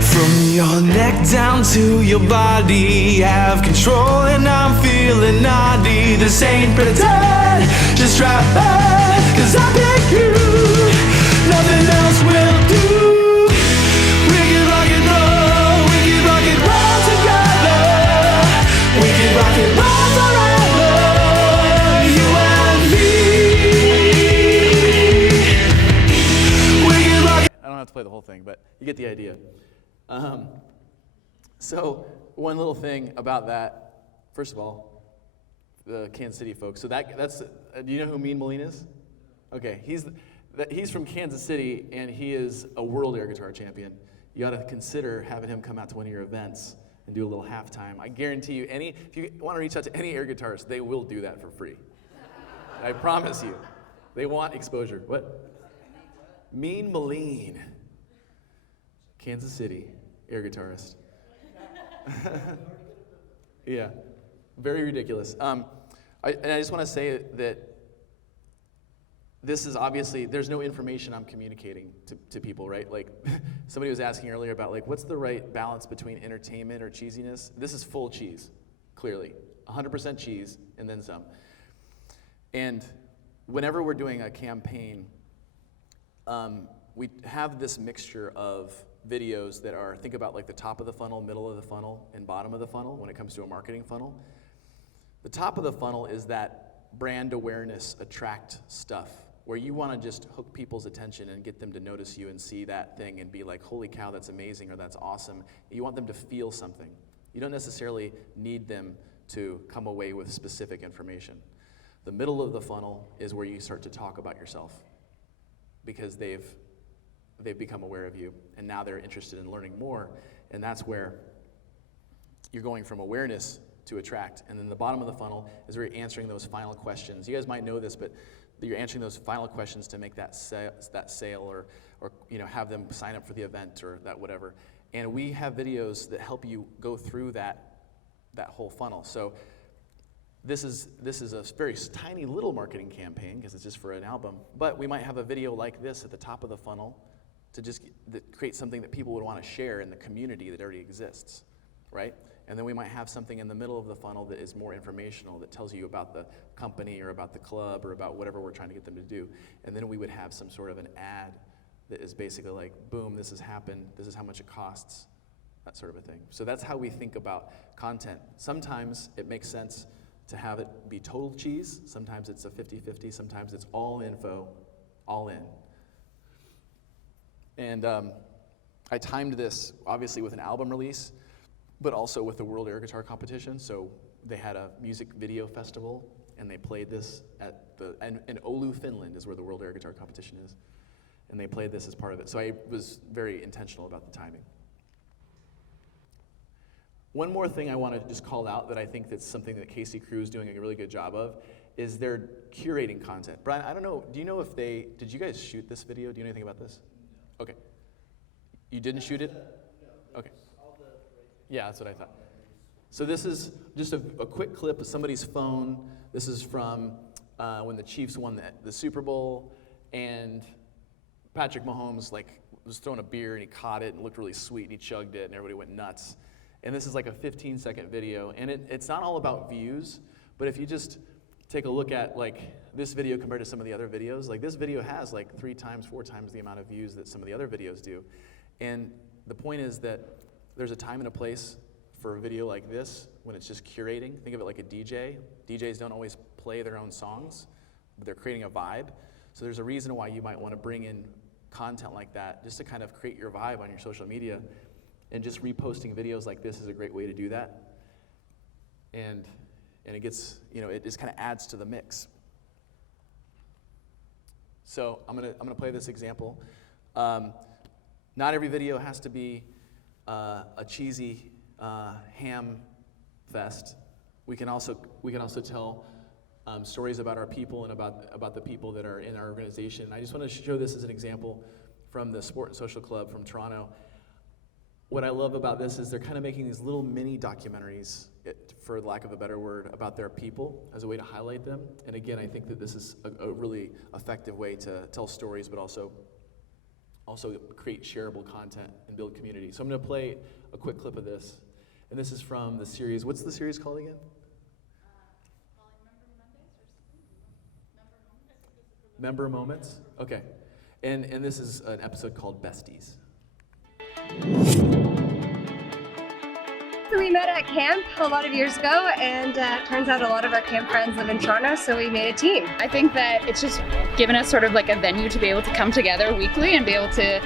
From your neck down to your your body, have control, and I'm feeling naughty. This ain't pretend, just try it, 'cause I pick you, nothing else will do. We can rock and roll, we can rock and roll together. We can rock and roll forever, you and me. We can rock. I don't have to play the whole thing, but you get the idea. So one little thing about that, first of all, the Kansas City folks. So that's do you know who Mean Moline is? Okay, he's from Kansas City, and he is a world air guitar champion. You ought to consider having him come out to one of your events and do a little halftime. I guarantee you, if you want to reach out to any air guitarist, they will do that for free. I promise you. They want exposure. What? Mean Moline, Kansas City, air guitarist. Yeah, very ridiculous. And I just want to say that this is obviously, there's no information I'm communicating to people, right? Like, somebody was asking earlier about, like, what's the right balance between entertainment or cheesiness? This is full cheese, clearly. 100% cheese, and then some. And whenever we're doing a campaign, we have this mixture of videos that are, think about like the top of the funnel, middle of the funnel, and bottom of the funnel when it comes to a marketing funnel. The top of the funnel is that brand awareness, attract stuff, where you want to just hook people's attention and get them to notice you and see that thing and be like, holy cow, that's amazing, or that's awesome. You want them to feel something. You don't necessarily need them to come away with specific information. The middle of the funnel is where you start to talk about yourself, because they've become aware of you, and now they're interested in learning more, and that's where you're going from awareness to attract. And then the bottom of the funnel is where you're answering those final questions. You guys might know this, but you're answering those final questions to make that sale or have them sign up for the event or that whatever. And we have videos that help you go through that whole funnel. So this is a very tiny little marketing campaign because it's just for an album, but we might have a video like this at the top of the funnel to just create something that people would want to share in the community that already exists, right? And then we might have something in the middle of the funnel that is more informational, that tells you about the company or about the club or about whatever we're trying to get them to do. And then we would have some sort of an ad that is basically like, boom, this has happened, this is how much it costs, that sort of a thing. So that's how we think about content. Sometimes it makes sense to have it be total cheese. Sometimes it's a 50-50. Sometimes it's all info, all in. And I timed this, obviously, with an album release, but also with the World Air Guitar Competition. So they had a music video festival, and they played this in Oulu, Finland is where the World Air Guitar Competition is. And they played this as part of it. So I was very intentional about the timing. One more thing I want to just call out that I think that's something that Casey Crew is doing a really good job of is they're curating content. Brian, I don't know, do you know if did you guys shoot this video? Do you know anything about this? Okay. You didn't shoot it? Okay. Yeah, that's what I thought. So this is just a quick clip of somebody's phone. This is from when the Chiefs won the Super Bowl, and Patrick Mahomes was throwing a beer and he caught it and looked really sweet and he chugged it and everybody went nuts. And this is like a 15-second video, and it's not all about views, but if you just take a look at this video compared to some of the other videos, this video has 3 times, 4 times the amount of views that some of the other videos do. And the point is that there's a time and a place for a video like this when it's just curating. Think of it like a DJ. DJs don't always play their own songs, but they're creating a vibe. So there's a reason why you might want to bring in content like that just to kind of create your vibe on your social media. And just reposting videos like this is a great way to do that. And it gets, it just kind of adds to the mix. So I'm gonna play this example. Not every video has to be a cheesy ham fest. We can also tell stories about our people and about the people that are in our organization. I just want to show this as an example from the Sport and Social Club from Toronto. What I love about this is they're kind of making these little mini documentaries, for lack of a better word, about their people as a way to highlight them. And again, I think that this is a really effective way to tell stories, but also create shareable content and build community. So I'm going to play a quick clip of this. And this is from the series, what's the series called again? Member Moments? Okay. And this is an episode called Besties. So we met at camp a lot of years ago, and turns out a lot of our camp friends live in Toronto, so we made a team. I think that it's just given us sort of like a venue to be able to come together weekly and be able to,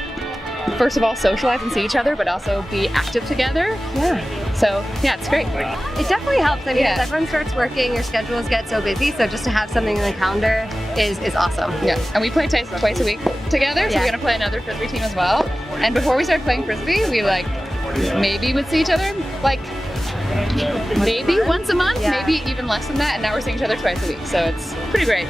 first of all, socialize and see each other, but also be active together. Yeah. So, yeah, it's great. It definitely helps. I mean, as everyone starts working, your schedules get so busy, so just to have something in the calendar is awesome. Yeah, and we play twice a week together, so we're going to play another Frisbee team as well. And before we started playing Frisbee, we maybe would see each other maybe once a month, maybe even less than that, and now we're seeing each other twice a week, so it's pretty great.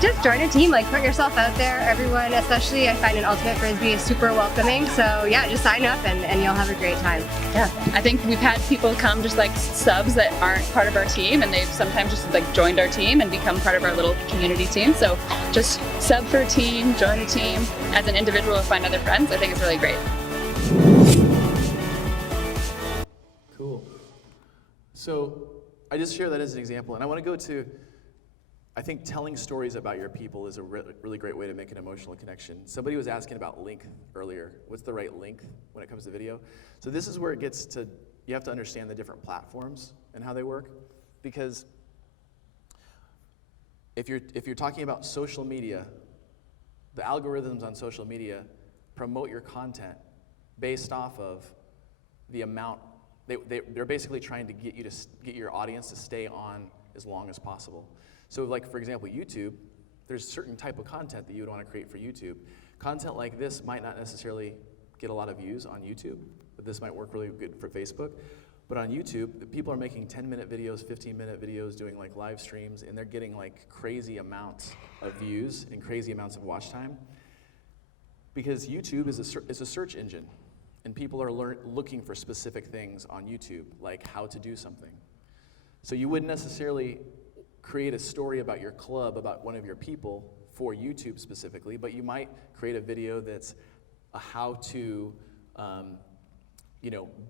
Just join a team, like put yourself out there. Everyone, especially I find in Ultimate Frisbee is super welcoming, so yeah, just sign up and you'll have a great time. Yeah, I think we've had people come just like subs that aren't part of our team, and they've sometimes just like joined our team and become part of our little community team. So just sub for a team, join a team. As an individual, find other friends. I think it's really great. Cool. So I just share that as an example, and I want to go to, I think telling stories about your people is a really great way to make an emotional connection. Somebody was asking about length earlier. What's the right length when it comes to video? So this is where it gets to, you have to understand the different platforms and how they work. Because if you're talking about social media, the algorithms on social media promote your content based off of the amount, they're basically trying to get your audience to stay on as long as possible. So like, for example, YouTube, there's a certain type of content that you would want to create for YouTube. Content like this might not necessarily get a lot of views on YouTube, but this might work really good for Facebook. But on YouTube, people are making 10-minute videos, 15-minute videos, doing like live streams, and they're getting like crazy amounts of views and crazy amounts of watch time. Because YouTube is a search engine, and people are looking for specific things on YouTube, like how to do something. So you wouldn't necessarily create a story about your club, about one of your people for YouTube specifically, but you might create a video that's a how to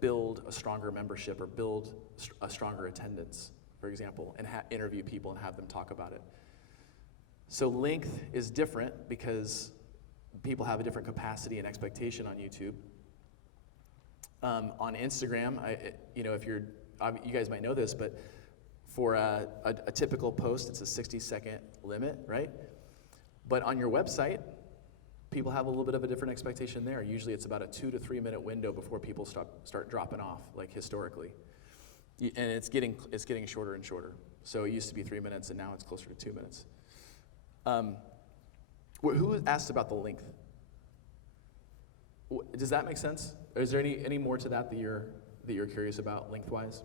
build a stronger membership or build a stronger attendance, for example, and interview people and have them talk about it. So length is different because people have a different capacity and expectation on YouTube. On Instagram, if you're, you guys might know this, but for a typical post, it's a 60-second limit, right? But on your website, people have a little bit of a different expectation there. Usually it's about a 2 to 3 minute window before people start dropping off, like historically. And it's getting shorter and shorter. So it used to be 3 minutes, and now it's closer to 2 minutes. Who asked about the length? Does that make sense? Or is there any more to that you're curious about lengthwise?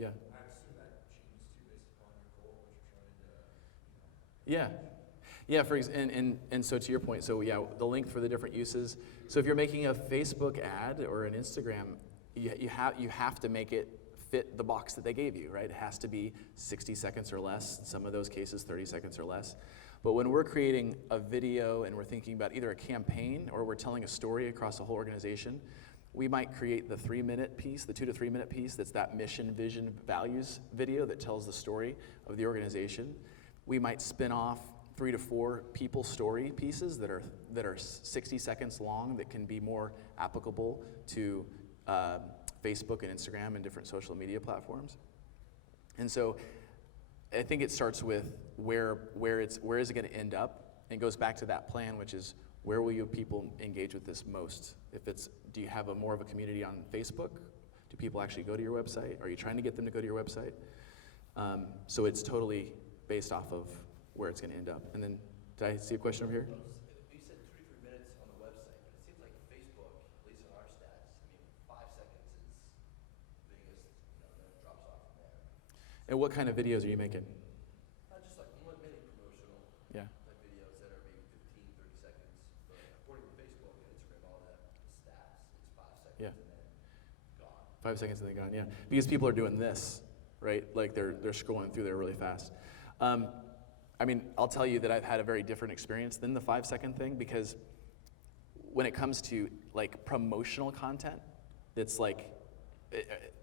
Yeah. I assume that changes too based upon your goal, what you're trying to, Yeah, and so to your point, so yeah, the length for the different uses. So if you're making a Facebook ad or an Instagram, you have to make it fit the box that they gave you, right? It has to be 60 seconds or less. In some of those cases, 30 seconds or less. But when we're creating a video and we're thinking about either a campaign or we're telling a story across a whole organization, we might create the 3-minute piece, the 2 to 3 minute piece that's that mission, vision, values video that tells the story of the organization. We might spin off 3 to 4 people story pieces that are 60 seconds long that can be more applicable to Facebook and Instagram and different social media platforms. And so I think it starts with where is it going to end up, and it goes back to that plan, which is where will your people engage with this most? Do you have more of a community on Facebook? Do people actually go to your website? Are you trying to get them to go to your website? So it's totally based off of where it's going to end up. And then, did I see a question over here? You said 2 to 3 minutes on the website, but it seems like Facebook, at least on our stats, 5 seconds is the biggest, then it drops off from there. And what kind of videos are you making? Just like mini promotional Yeah. type videos that are maybe 15, 30 seconds. But according to Facebook and Instagram, all that stats, it's 5 seconds Yeah. and then gone. 5 seconds and then gone, yeah. Because people are doing this, right? Like they're scrolling through there really fast. I mean, I'll tell you that I've had a very different experience than the 5-second thing, because when it comes to like promotional content, it's like,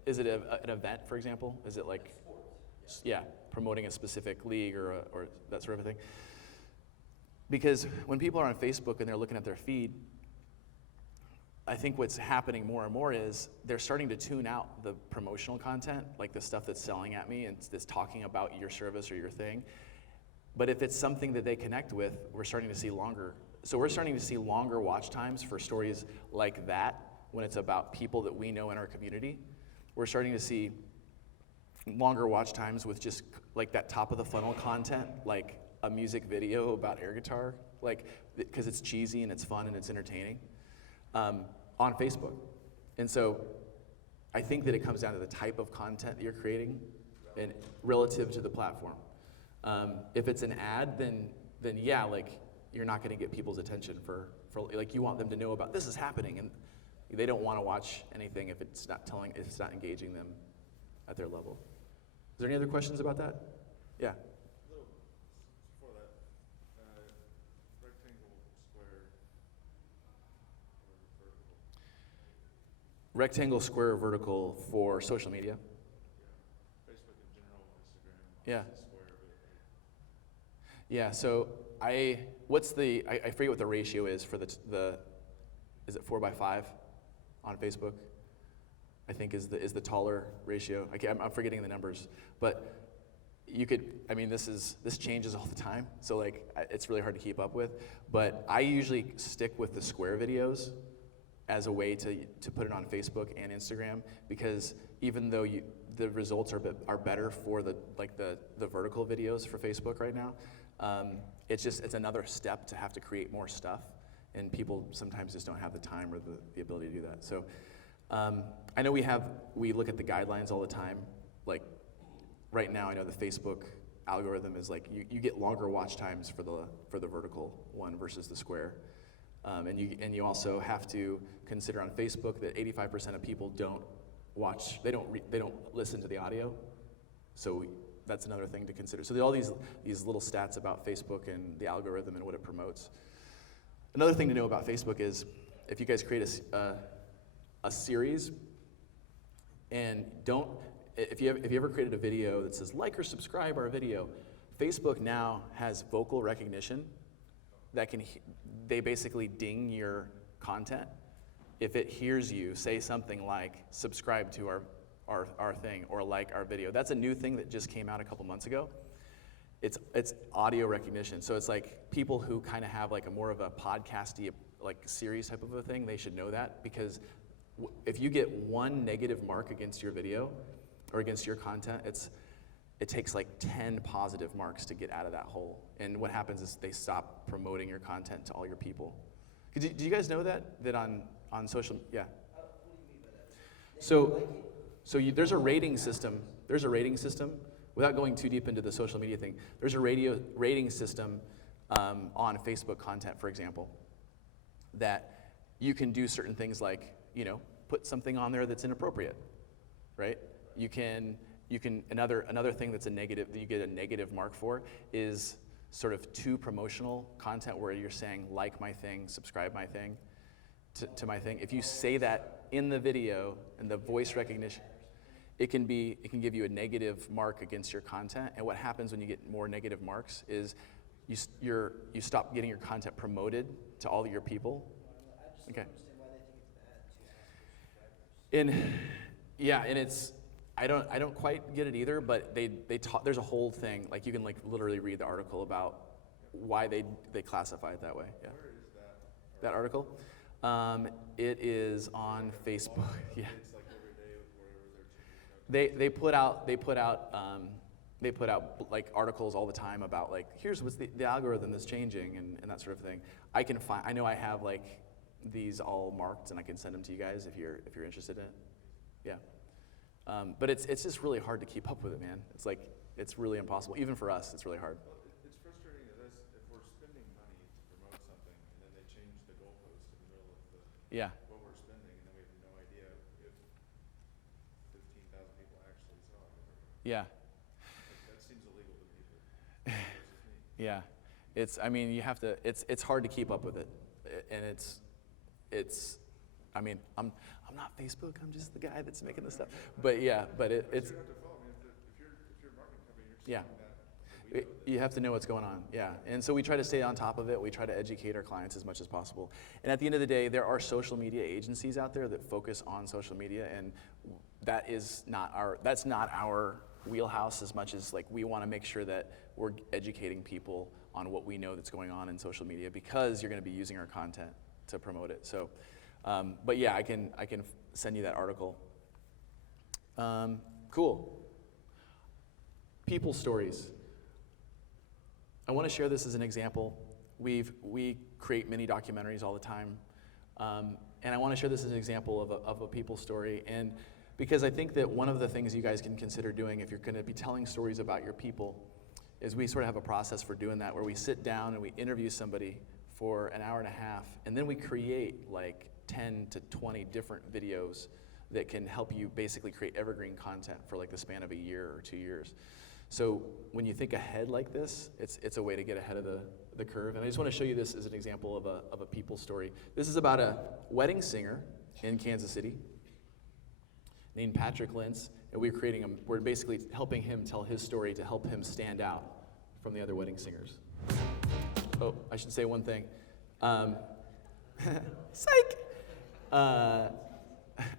is it an event, for example? Is it like, yeah, promoting a specific league or that sort of a thing? Because when people are on Facebook and they're looking at their feed, I think what's happening more and more is they're starting to tune out the promotional content, like the stuff that's selling at me and that's talking about your service or your thing. But if it's something that they connect with, we're starting to see longer. So we're starting to see longer watch times for stories like that when it's about people that we know in our community. We're starting to see longer watch times with just like that top of the funnel content, like a music video about air guitar, like because it's cheesy and it's fun and it's entertaining. On Facebook. And so I think that it comes down to the type of content that you're creating and relative to the platform. If it's an ad, then yeah, like you're not gonna get people's attention for like you want them to know about this is happening, and they don't wanna watch anything if it's not engaging them at their level. Is there any other questions about that? Yeah. Before that, rectangle, square, or vertical. Rectangle, square, vertical for social media. Yeah. Facebook in general, Instagram. Yeah. Square, Yeah. So I forget what the ratio is for the is it 4:5 on Facebook? I think is the taller ratio. I'm forgetting the numbers, but you could. I mean, this changes all the time, so like it's really hard to keep up with. But I usually stick with the square videos as a way to put it on Facebook and Instagram, because even though the results are better for the vertical videos for Facebook right now, it's another step to have to create more stuff, and people sometimes just don't have the time or the ability to do that. So I know we look at the guidelines all the time. Like right now, I know the Facebook algorithm is like you get longer watch times for the vertical one versus the square. And you also have to consider on Facebook that 85% of people don't watch, they don't listen to the audio. So that's another thing to consider. So there are all these little stats about Facebook and the algorithm and what it promotes. Another thing to know about Facebook is if you guys create a series, and if you ever created a video that says like or subscribe our video, Facebook now has vocal recognition that they basically ding your content if it hears you say something like subscribe to our thing or like our video. That's a new thing that just came out a couple months ago. It's audio recognition. So it's like people who kind of have like a more of a podcasty like series type of a thing, they should know that, because if you get one negative mark against your video or against your content, it takes like 10 positive marks to get out of that hole. And what happens is they stop promoting your content to all your people. Do you guys know that on social? Yeah. What do you mean by that? So there's a rating system. There's a rating system. Without going too deep into the social media thing, there's a rating system on Facebook content, for example, that you can do certain things like, put something on there that's inappropriate, right? You can another thing that's a negative that you get a negative mark for is sort of too promotional content where you're saying like my thing, subscribe my thing to my thing. If you say that in the video and the voice recognition, it can give you a negative mark against your content. And what happens when you get more negative marks is you stop getting your content promoted to all of your people. Okay. And it's I don't quite get it either, but there's a whole thing, like you can like literally read the article about why they classify it that way. Yeah. Where is that article? It is on Facebook. Yeah. It's like every day, wherever they're changing. They put out like articles all the time about like here's what's the algorithm that's changing and that sort of thing. I know I have like these all marked, and I can send them to you guys if you're interested in it. Yeah. But it's just really hard to keep up with it, man. It's really impossible. Even for us, it's really hard. Well, it's frustrating to us if we're spending money to promote something, and then they change the goalpost in the middle of what we're spending, and then we have no idea if 15,000 people actually saw it. Yeah. That seems illegal to me, but that's just me. Yeah, I mean, you have to. It's hard to keep up with it, and it's. I mean, I'm not Facebook. I'm just the guy that's making this stuff. But yeah, but it's. You have to follow. I mean, if you're a marketing company, you're Yeah. seeing that. You have to know what's going on, yeah. And so we try to stay on top of it. We try to educate our clients as much as possible. And at the end of the day, there are social media agencies out there that focus on social media, and that's not our wheelhouse as much as like we want to make sure that we're educating people on what we know that's going on in social media, because you're going to be using our content to promote it. So, but yeah, I can send you that article. Cool. People stories. I want to share this as an example. We create mini documentaries all the time, and I want to share this as an example of a people story. And because I think that one of the things you guys can consider doing if you're going to be telling stories about your people is we sort of have a process for doing that, where we sit down and we interview somebody for an hour and a half, and then we create like 10 to 20 different videos that can help you basically create evergreen content for like the span of a year or 2 years. So when you think ahead like this, it's a way to get ahead of the curve. And I just want to show you this as an example of a people story. This is about a wedding singer in Kansas City named Patrick Lentz, and we're basically helping him tell his story to help him stand out from the other wedding singers. Oh, I should say one thing. Psych! I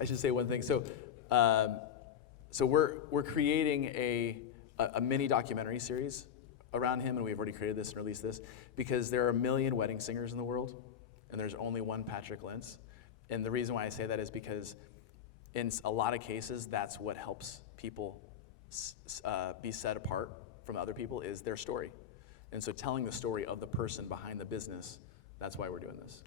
should say one thing. So we're creating a mini documentary series around him, and we've already created this and released this, because there are 1 million wedding singers in the world, and there's only one Patrick Lentz. And the reason why I say that is because in a lot of cases, that's what helps people be set apart from other people, is their story. And so telling the story of the person behind the business, that's why we're doing this.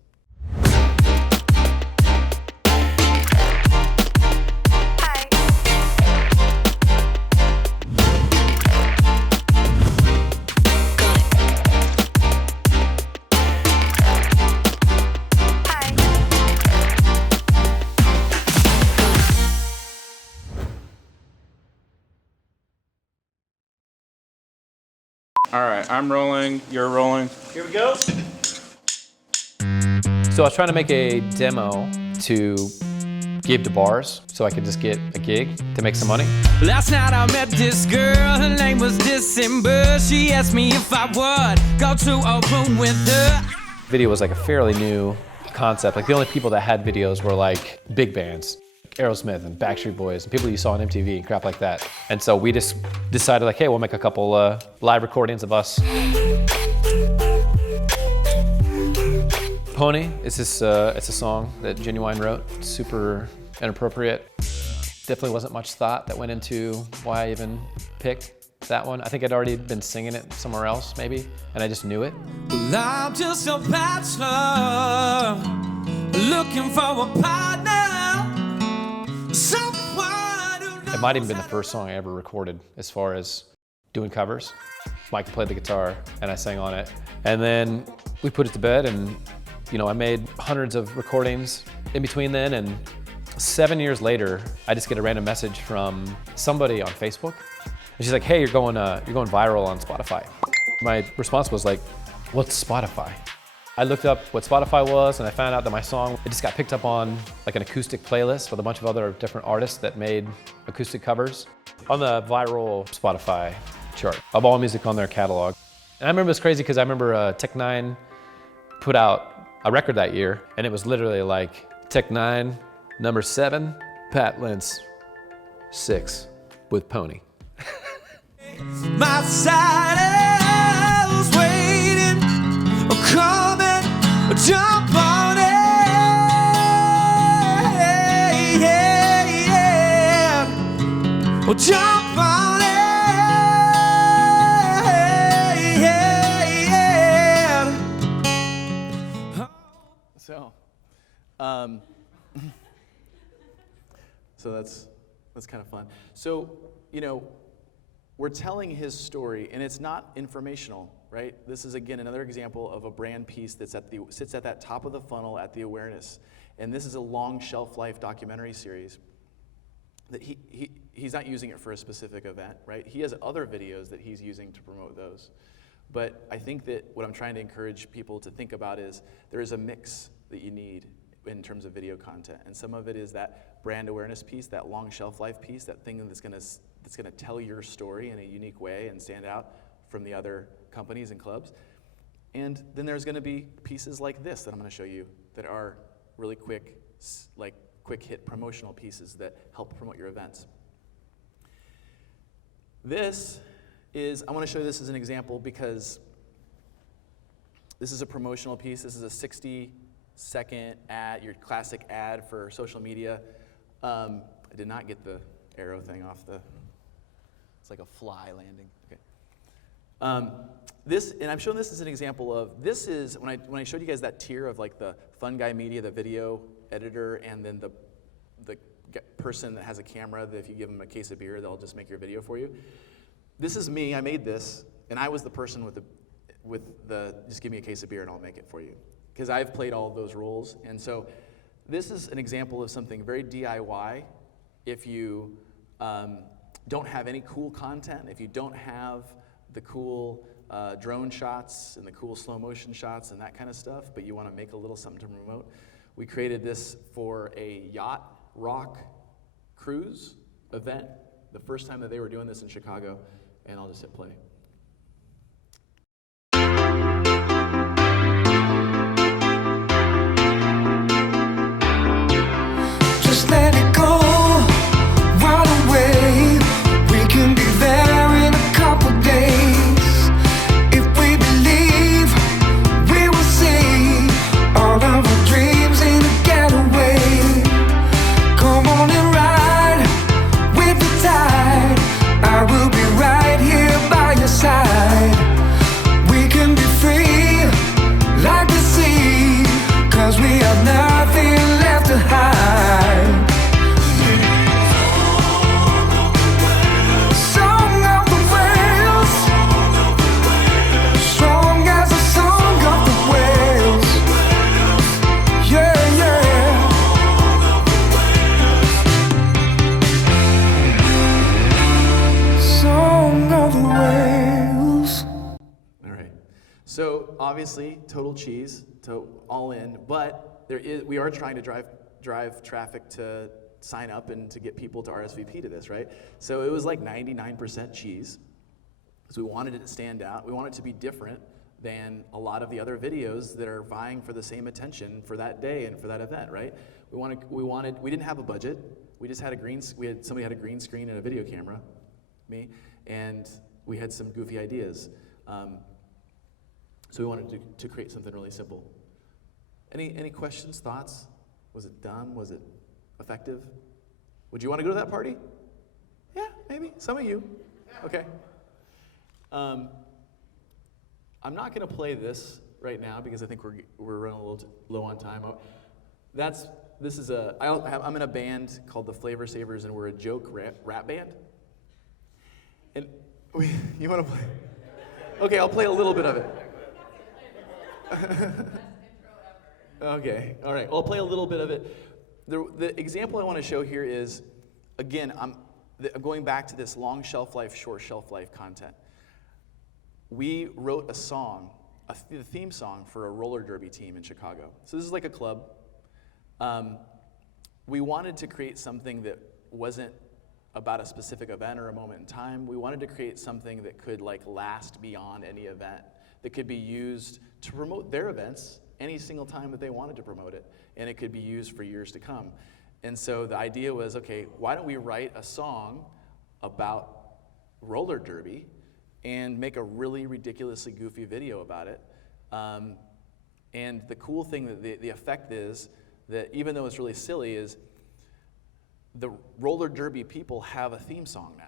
All right, I'm rolling, you're rolling. Here we go. So I was trying to make a demo to give to bars so I could just get a gig to make some money. Last night I met this girl, her name was December. She asked me if I would go to a room with her. Video was like a fairly new concept. Like the only people that had videos were like big bands, Aerosmith and Backstreet Boys, and people you saw on MTV and crap like that. And so we just decided like, hey, we'll make a couple live recordings of us. Pony, it's a song that Genuine wrote, super inappropriate. Definitely wasn't much thought that went into why I even picked that one. I think I'd already been singing it somewhere else maybe, and I just knew it. Well, I'm just a bachelor, looking for a partner. It might even been the first song I ever recorded as far as doing covers. Mike played the guitar and I sang on it. And then we put it to bed, and I made hundreds of recordings in between then, and 7 years later, I just get a random message from somebody on Facebook. And she's like, hey, you're going viral on Spotify. My response was like, what's Spotify? I looked up what Spotify was, and I found out that my song, it just got picked up on like an acoustic playlist with a bunch of other different artists that made acoustic covers on the viral Spotify chart of all music on their catalog. And I remember it was crazy because I remember Tech Nine put out a record that year, and it was literally like Tech Nine, number 7, Pat Lentz, 6 with Pony. My side is waiting, coming, jump on it, yeah, yeah. Well, jump on it, yeah, yeah. So that's kind of fun. So, we're telling his story, and it's not informational, right? This is, again, another example of a brand piece that sits at that top of the funnel at the awareness. And this is a long shelf life documentary series that he's not using it for a specific event, right? He has other videos that he's using to promote those. But I think that what I'm trying to encourage people to think about is there is a mix that you need in terms of video content. And some of it is that brand awareness piece, that long shelf life piece, that thing that's gonna tell your story in a unique way and stand out from the other companies and clubs. And then there's gonna be pieces like this that I'm gonna show you that are really quick, like quick hit promotional pieces that help promote your events. This is, I want to show you this as an example because this is a promotional piece. This is a 60-second ad, your classic ad for social media. I did not get the arrow thing off the, it's like a fly landing. Okay. This, and I'm showing this as an example of, this is, when I showed you guys that tier of like the fun guy media, the video editor, and then the person that has a camera that if you give them a case of beer, they'll just make your video for you. This is me, I made this, and I was the person with the just give me a case of beer and I'll make it for you. Because I've played all of those roles, and so this is an example of something very DIY. If you don't have any cool content, if you don't have the cool drone shots and the cool slow motion shots and that kind of stuff, but you want to make a little something to promote, we created this for a yacht rock cruise event, the first time that they were doing this in Chicago, and I'll just hit play. Just let it go, run away. We can be there in a couple days. If we believe, we will see all of our dreams in a getaway. Come on and ride with the tide. I will be right here by your side. We can be free like the sea, 'cause we have nothing left to hide. Song of the whales, strong as the song of the whales. Yeah, yeah. Song of the whales. All right. So obviously, total cheese, all in, but we are trying to drive traffic to sign up and to get people to RSVP to this, right? So it was like 99% cheese. So we wanted it to stand out. We wanted it to be different than a lot of the other videos that are vying for the same attention for that day and for that event, right? We didn't have a budget. We just had somebody had a green screen and a video camera, me, and we had some goofy ideas. So we wanted to create something really simple. Any questions, thoughts? Was it dumb? Was it effective? Would you want to go to that party? Yeah, maybe. Some of you. Okay. I'm not going to play this right now because I think we're running a little low on time. I'm in a band called the Flavor Savers, and we're a joke rap band. And you want to play? Okay, I'll play a little bit of it. Okay, all right. I'll play a little bit of it. The example I want to show here is, again, I'm going back to this long shelf life, short shelf life content. We wrote a song, the theme song for a roller derby team in Chicago. So this is like a club. We wanted to create something that wasn't about a specific event or a moment in time. We wanted to create something that could last beyond any event, that could be used to promote their events any single time that they wanted to promote it, and it could be used for years to come. And so the idea was, okay, why don't we write a song about roller derby and make a really ridiculously goofy video about it. And the cool thing, that the effect is that even though it's really silly, is the roller derby people have a theme song now.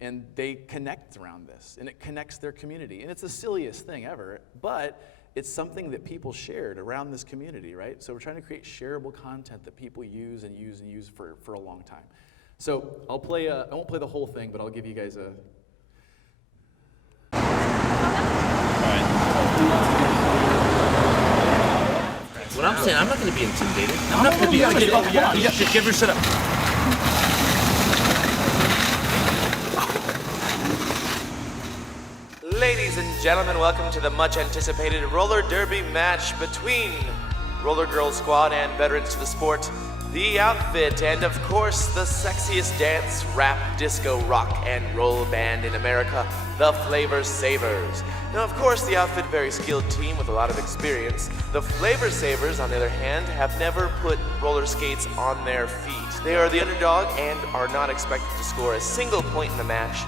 And they connect around this, and it connects their community. And it's the silliest thing ever, but it's something that people shared around this community, right? So we're trying to create shareable content that people use and use and use for a long time. So I won't play the whole thing, but I'll give you guys a... What I'm saying, I'm not going to be intimidated. I'm not going to be intimidated. Give her shut up. Ladies and gentlemen, welcome to the much anticipated roller derby match between Roller Girls Squad and veterans to the sport, The Outfit, and of course the sexiest dance, rap, disco, rock, and roll band in America, the Flavor Savers. Now of course The Outfit, very skilled team with a lot of experience. The Flavor Savers, on the other hand, have never put roller skates on their feet. They are the underdog and are not expected to score a single point in the match,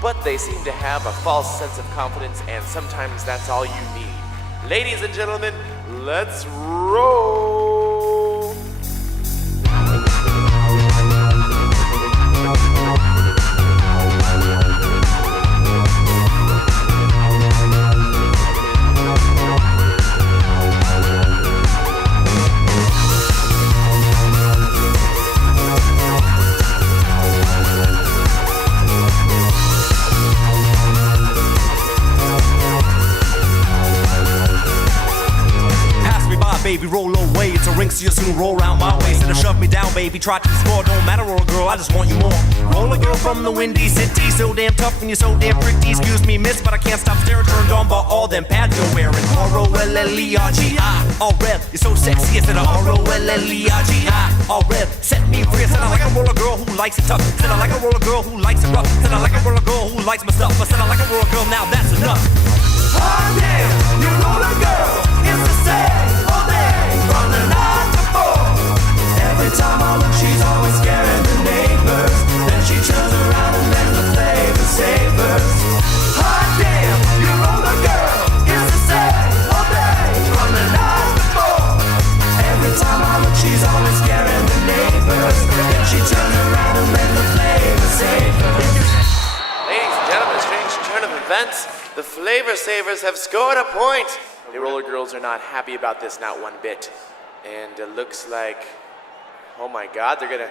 but they seem to have a false sense of confidence, and sometimes that's all you need. Ladies and gentlemen, let's roll! Baby, roll away. It's a ring, so you'll soon roll round my waist. And shove me down, baby. Try to score, don't matter, roller girl. I just want you more. Roller girl from the windy city, so damn tough and you're so damn pretty. Excuse me, miss, but I can't stop staring. Turned on by all them pads you're wearing. R-O-L-L-E-R-G-I. All rev, you're so sexy. I said R-O-L-L-E-R-G-I. All rev, set me free. I said I like a roller girl who likes it tough. I said I like a roller girl who likes it rough. I said I like a roller girl who likes my stuff. I said I like a roller girl, now that's enough. Oh damn, you roller girl, it's the same. From the 9 to 4. Every time I look, she's always scaring the neighbors. Then she turns around and then the Flavor Savers. Hot damn, you roller girl, it's the same all day. From the 9 to 4. Every time I look, she's always scaring the neighbors. Then she turns around and then the Flavor Savers. Ladies and gentlemen, strange turn of events. The Flavor Savers have scored a point. The Roller Girls are not happy about this, not one bit. And it looks like, oh my God, they're gonna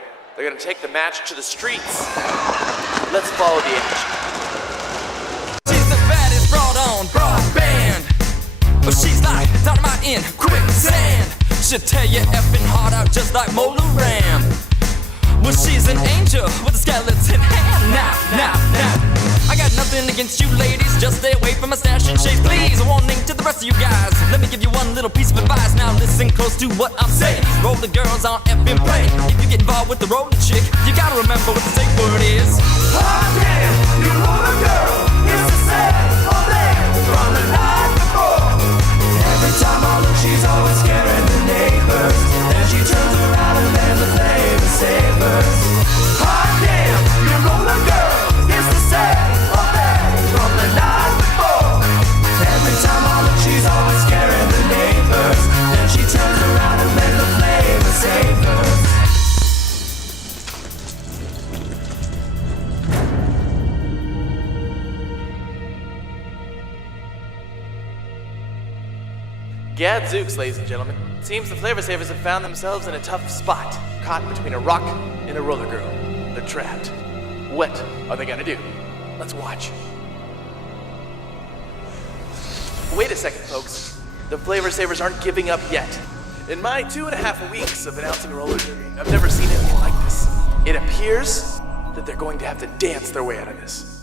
take the match to the streets. Let's follow the action. She's the baddest brought on broadband. But she's like dynamite in quicksand. She'll tear your effing heart out just like Mola Ram. Well, she's an angel with a skeleton hand. Nah. I got nothing against you ladies, just stay away from my stash and shades, please. A warning to the rest of you guys, let me give you one little piece of advice. Now listen close to what I'm saying. These roller girls aren't effing playing. If you get involved with the roller chick, you gotta remember what the safe word is. Hot damn, you roller girl, it's the same all day. From the 9 to 4. Every time I look, she's always scaring the neighbors. Then she turns around and then the Flavor Savers. Hot damn, you roller girl, it's the same all day. From the 9 to 4. Every time I look, she's always scaring the neighbors. Then she turns around and then the Flavor Savers. Gadzooks, ladies and gentlemen. It seems the Flavor Savers have found themselves in a tough spot, caught between a rock and a roller girl. They're trapped. What are they gonna do? Let's watch. Wait a second, folks. The Flavor Savers aren't giving up yet. In my 2.5 weeks of announcing roller derby, I've never seen anything like this. It appears that they're going to have to dance their way out of this.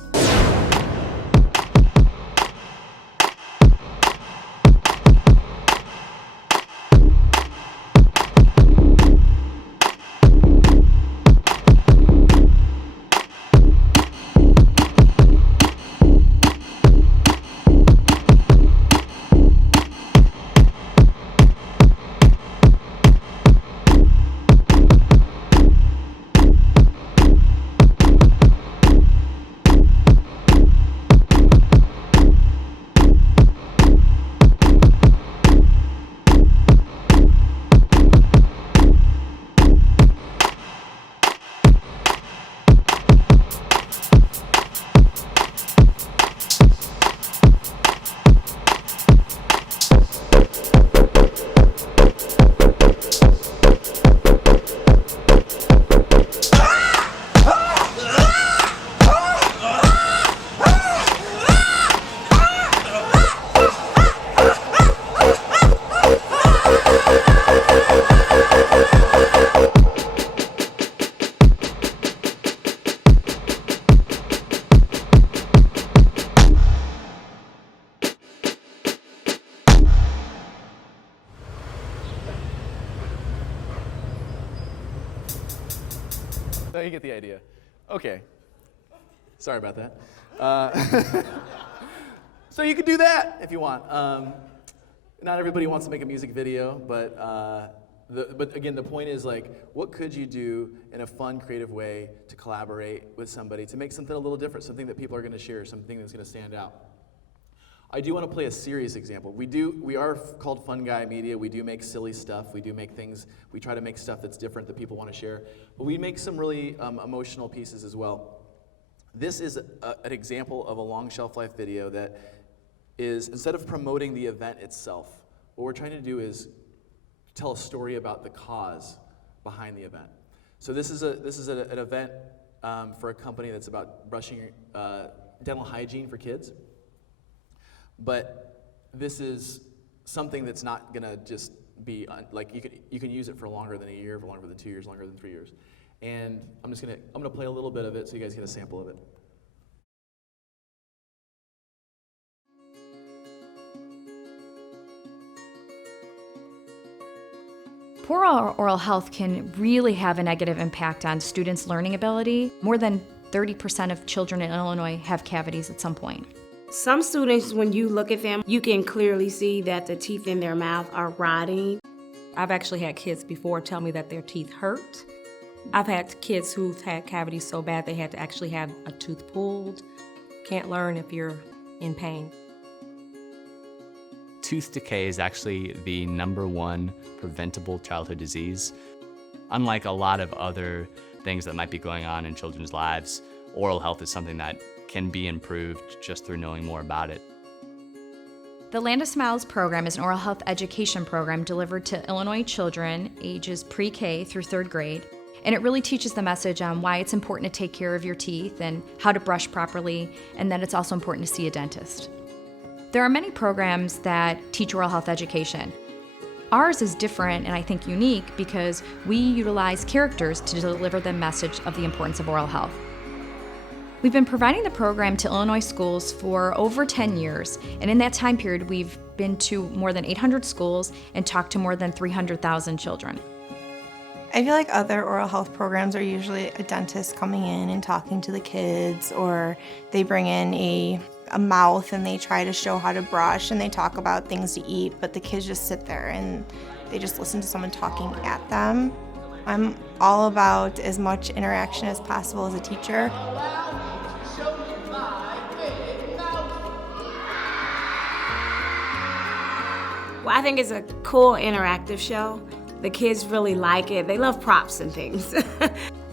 you get the idea. Okay. Sorry about that. So you could do that if you want. Not everybody wants to make a music video, but again, the point is like, what could you do in a fun, creative way to collaborate with somebody to make something a little different, something that people are going to share, something that's going to stand out. I do want to play a serious example. We are called Fun Guy Media. We do make silly stuff. We do make things. We try to make stuff that's different that people want to share. But we make some really emotional pieces as well. This is an example of a long shelf life video that is, instead of promoting the event itself, what we're trying to do is tell a story about the cause behind the event. So this is an event for a company that's about brushing dental hygiene for kids. But this is something that's not gonna just be like you can use it for longer than a year, for longer than 2 years, longer than 3 years. And I'm gonna play a little bit of it so you guys get a sample of it. Poor oral health can really have a negative impact on students' learning ability. More than 30% of children in Illinois have cavities at some point. Some students, when you look at them, you can clearly see that the teeth in their mouth are rotting. I've actually had kids before tell me that their teeth hurt. I've had kids who've had cavities so bad they had to actually have a tooth pulled. Can't learn if you're in pain. Tooth decay is actually the #1 preventable childhood disease. Unlike a lot of other things that might be going on in children's lives, oral health is something that can be improved just through knowing more about it. The Land of Smiles program is an oral health education program delivered to Illinois children ages pre-K through 3rd grade. And it really teaches the message on why it's important to take care of your teeth and how to brush properly, and that it's also important to see a dentist. There are many programs that teach oral health education. Ours is different and I think unique because we utilize characters to deliver the message of the importance of oral health. We've been providing the program to Illinois schools for over 10 years, and in that time period, we've been to more than 800 schools and talked to more than 300,000 children. I feel like other oral health programs are usually a dentist coming in and talking to the kids, or they bring in a mouth and they try to show how to brush and they talk about things to eat, but the kids just sit there and they just listen to someone talking at them. I'm all about as much interaction as possible as a teacher. Well, I think it's a cool interactive show. The kids really like it. They love props and things.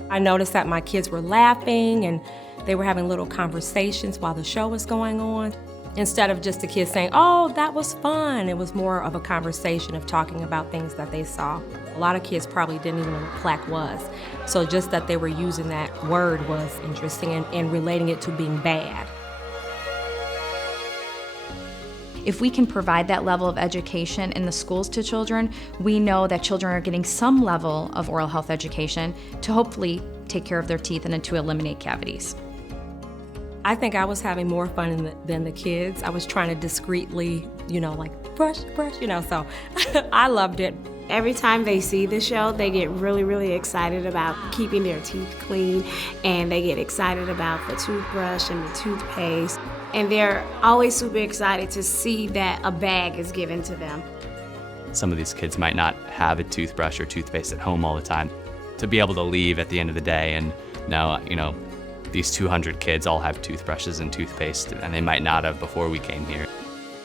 I noticed that my kids were laughing and they were having little conversations while the show was going on. Instead of just the kids saying, "Oh, that was fun," it was more of a conversation of talking about things that they saw. A lot of kids probably didn't even know what plaque was. So just that they were using that word was interesting and relating it to being bad. If we can provide that level of education in the schools to children, we know that children are getting some level of oral health education to hopefully take care of their teeth and to eliminate cavities. I think I was having more fun than the kids. I was trying to discreetly, like brush, so I loved it. Every time they see the show, they get really, really excited about keeping their teeth clean, and they get excited about the toothbrush and the toothpaste. And they're always super excited to see that a bag is given to them. Some of these kids might not have a toothbrush or toothpaste at home all the time. To be able to leave at the end of the day and know, these 200 kids all have toothbrushes and toothpaste, and they might not have before we came here.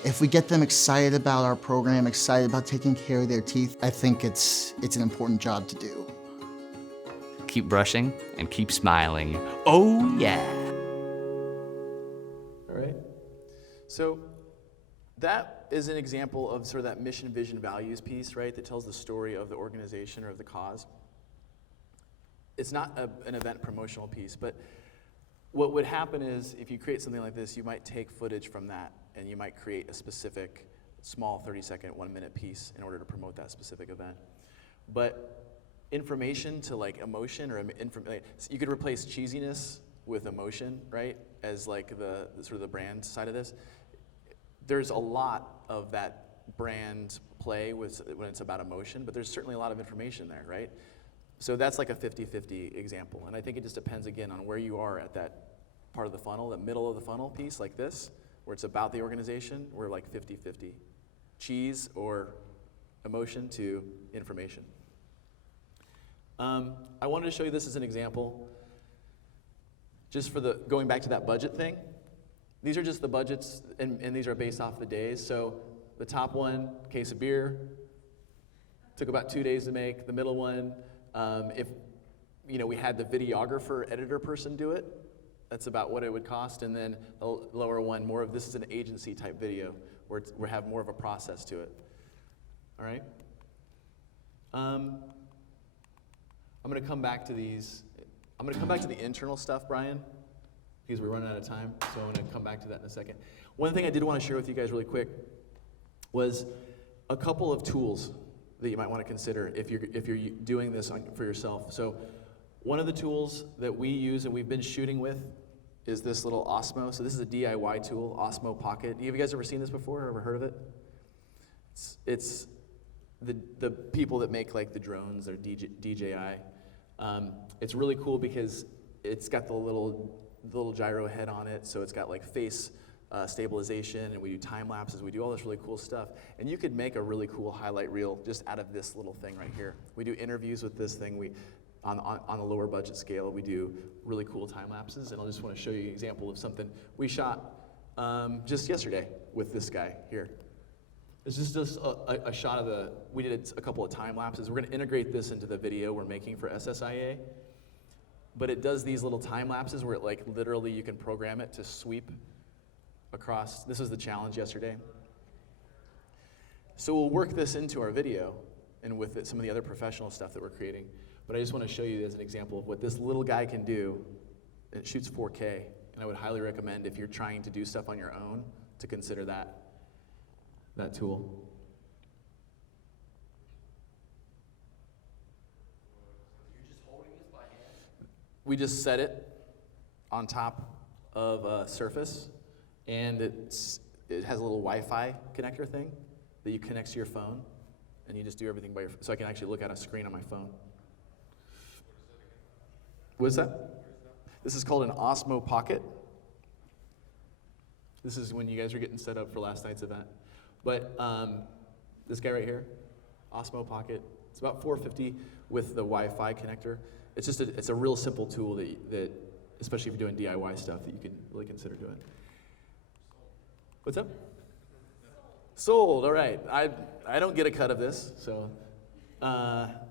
If we get them excited about our program, excited about taking care of their teeth, I think it's an important job to do. Keep brushing and keep smiling. Oh yeah. All right. So that is an example of sort of that mission, vision, values piece, right? That tells the story of the organization or of the cause. It's not an event promotional piece, but what would happen is if you create something like this, you might take footage from that and you might create a specific small 30-second, 1-minute piece in order to promote that specific event. But information to like emotion or you could replace cheesiness with emotion, right? As like the sort of the brand side of this. There's a lot of that brand play when it's about emotion, but there's certainly a lot of information there, right? So that's like a 50-50 example. And I think it just depends, again, on where you are at that part of the funnel, that middle of the funnel piece like this, where it's about the organization. We're like 50-50. Cheese or emotion to information. I wanted to show you this as an example, just for going back to that budget thing. These are just the budgets, and these are based off the days. So the top one, case of beer, took about 2 days to make. The middle one, if we had the videographer, editor person do it, that's about what it would cost. And then the lower one, more of this is an agency type video where we have more of a process to it. All right. I'm going to come back to these. I'm going to come back to the internal stuff, Brian, because we're running out of time. So I'm going to come back to that in a second. One thing I did want to share with you guys really quick was a couple of tools that you might want to consider if you're doing this for yourself. So one of the tools that we use and we've been shooting with is this little Osmo. So this is a DIY tool, Osmo Pocket. Have you guys ever seen this before or ever heard of it? It's the people that make like the drones, or DJI. It's really cool because it's got the little gyro head on it, so it's got like face stabilization, and we do time lapses, we do all this really cool stuff. And you could make a really cool highlight reel just out of this little thing right here. We do interviews with this thing. On a lower budget scale, we do really cool time lapses, and I just want to show you an example of something we shot just yesterday with this guy here. It's just a shot of we did a couple of time lapses. We're going to integrate this into the video we're making for SSIA, but it does these little time lapses where it like literally you can program it to sweep across. This was the challenge yesterday. So we'll work this into our video and with some of the other professional stuff that we're creating. But I just want to show you as an example of what this little guy can do. It shoots 4K, and I would highly recommend if you're trying to do stuff on your own to consider that tool. You're just holding this by hand? We just set it on top of a surface, and it has a little Wi-Fi connector thing that you connect to your phone, and you just do everything by your phone. So I can actually look at a screen on my phone. What is that? This is called an Osmo Pocket. This is when you guys are getting set up for last night's event. But this guy right here, Osmo Pocket, it's about $450 with the Wi-Fi connector. It's a real simple tool that especially if you're doing DIY stuff, that you can really consider doing. What's up? Sold. All right. I don't get a cut of this, so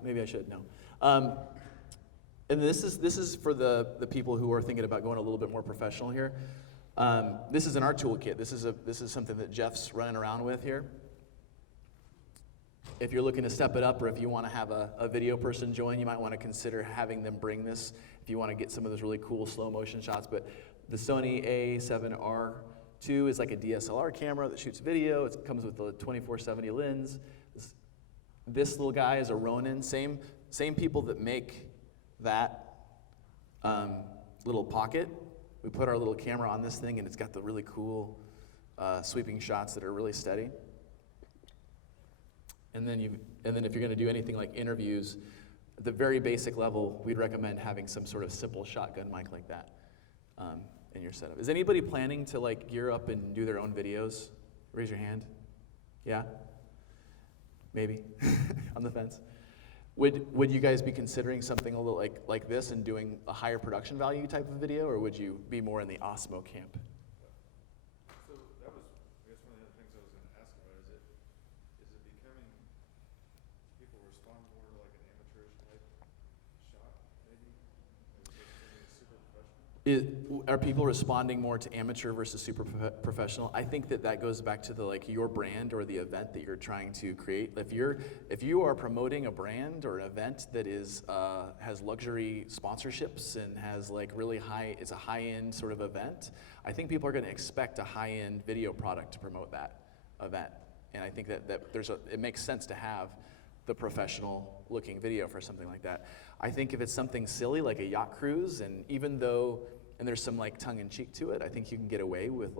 maybe I should. No. And this is for the people who are thinking about going a little bit more professional here. This is in our toolkit. This is something that Jeff's running around with here. If you're looking to step it up, or if you want to have a video person join, you might want to consider having them bring this if you want to get some of those really cool slow motion shots. But the Sony A7R2 is like a DSLR camera that shoots video. It comes with the 24-70 lens. This little guy is a Ronin. Same people that make that little pocket. We put our little camera on this thing, and it's got the really cool sweeping shots that are really steady. And then if you're going to do anything like interviews, at the very basic level, we'd recommend having some sort of simple shotgun mic like that in your setup. Is anybody planning to like gear up and do their own videos? Raise your hand. Yeah? Maybe on the fence. Would you guys be considering something a little like this and doing a higher production value type of video, or would you be more in the Osmo camp? So that was, I guess, one of the other things I was going to ask about. Is it becoming, people respond more to like an amateurish type shot, maybe? Or is it something super professional? Are people responding more to amateur versus super professional? I think that goes back to the your brand or the event that you're trying to create. If you are promoting a brand or an event that has luxury sponsorships and has really it's a high-end sort of event, I think people are going to expect a high-end video product to promote that event. And I think that it makes sense to have the professional looking video for something like that. I think if it's something silly like a yacht cruise, and even though, and there's some tongue-in-cheek to it, I think you can get away with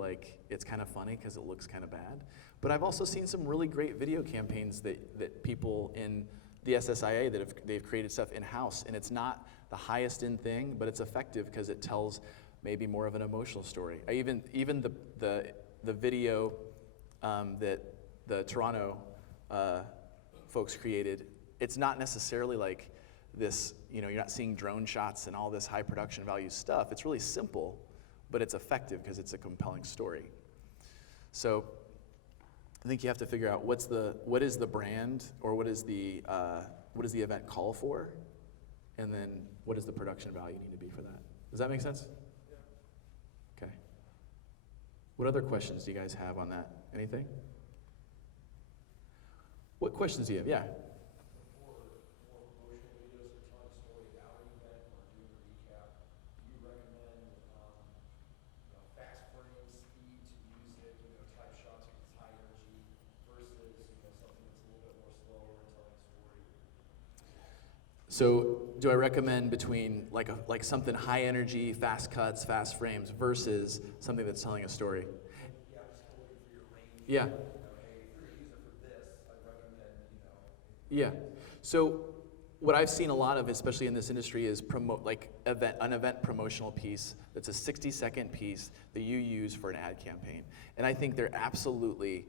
it's kind of funny because it looks kind of bad. But I've also seen some really great video campaigns that people in the SSIA that they've created stuff in-house, and it's not the highest end thing, but it's effective because it tells maybe more of an emotional story. Even the video that the Toronto folks created, it's not necessarily like this, you're not seeing drone shots and all this high production value stuff. It's really simple, but it's effective because it's a compelling story. So I think you have to figure out what is the brand, or what does the event call for, and then what does the production value need to be for that. Does that make sense? Okay. What other questions do you guys have on that? Anything? What questions do you have? Yeah. So do I recommend between like something high energy, fast cuts, fast frames versus something that's telling a story? Yeah. Yeah. So what I've seen a lot of, especially in this industry, is an event promotional piece that's a 60-second piece that you use for an ad campaign. And I think they're absolutely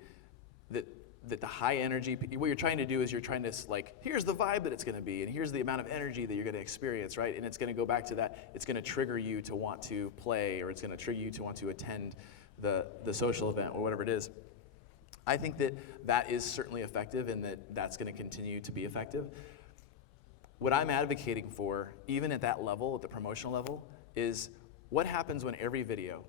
that the high energy, what you're trying to do is you're trying to here's the vibe that it's going to be, and here's the amount of energy that you're going to experience, right? And it's going to go back to that. It's going to trigger you to want to play, or it's going to trigger you to want to attend the social event or whatever it is. I think that is certainly effective, and that's going to continue to be effective. What I'm advocating for, even at that level, at the promotional level, is what happens when every video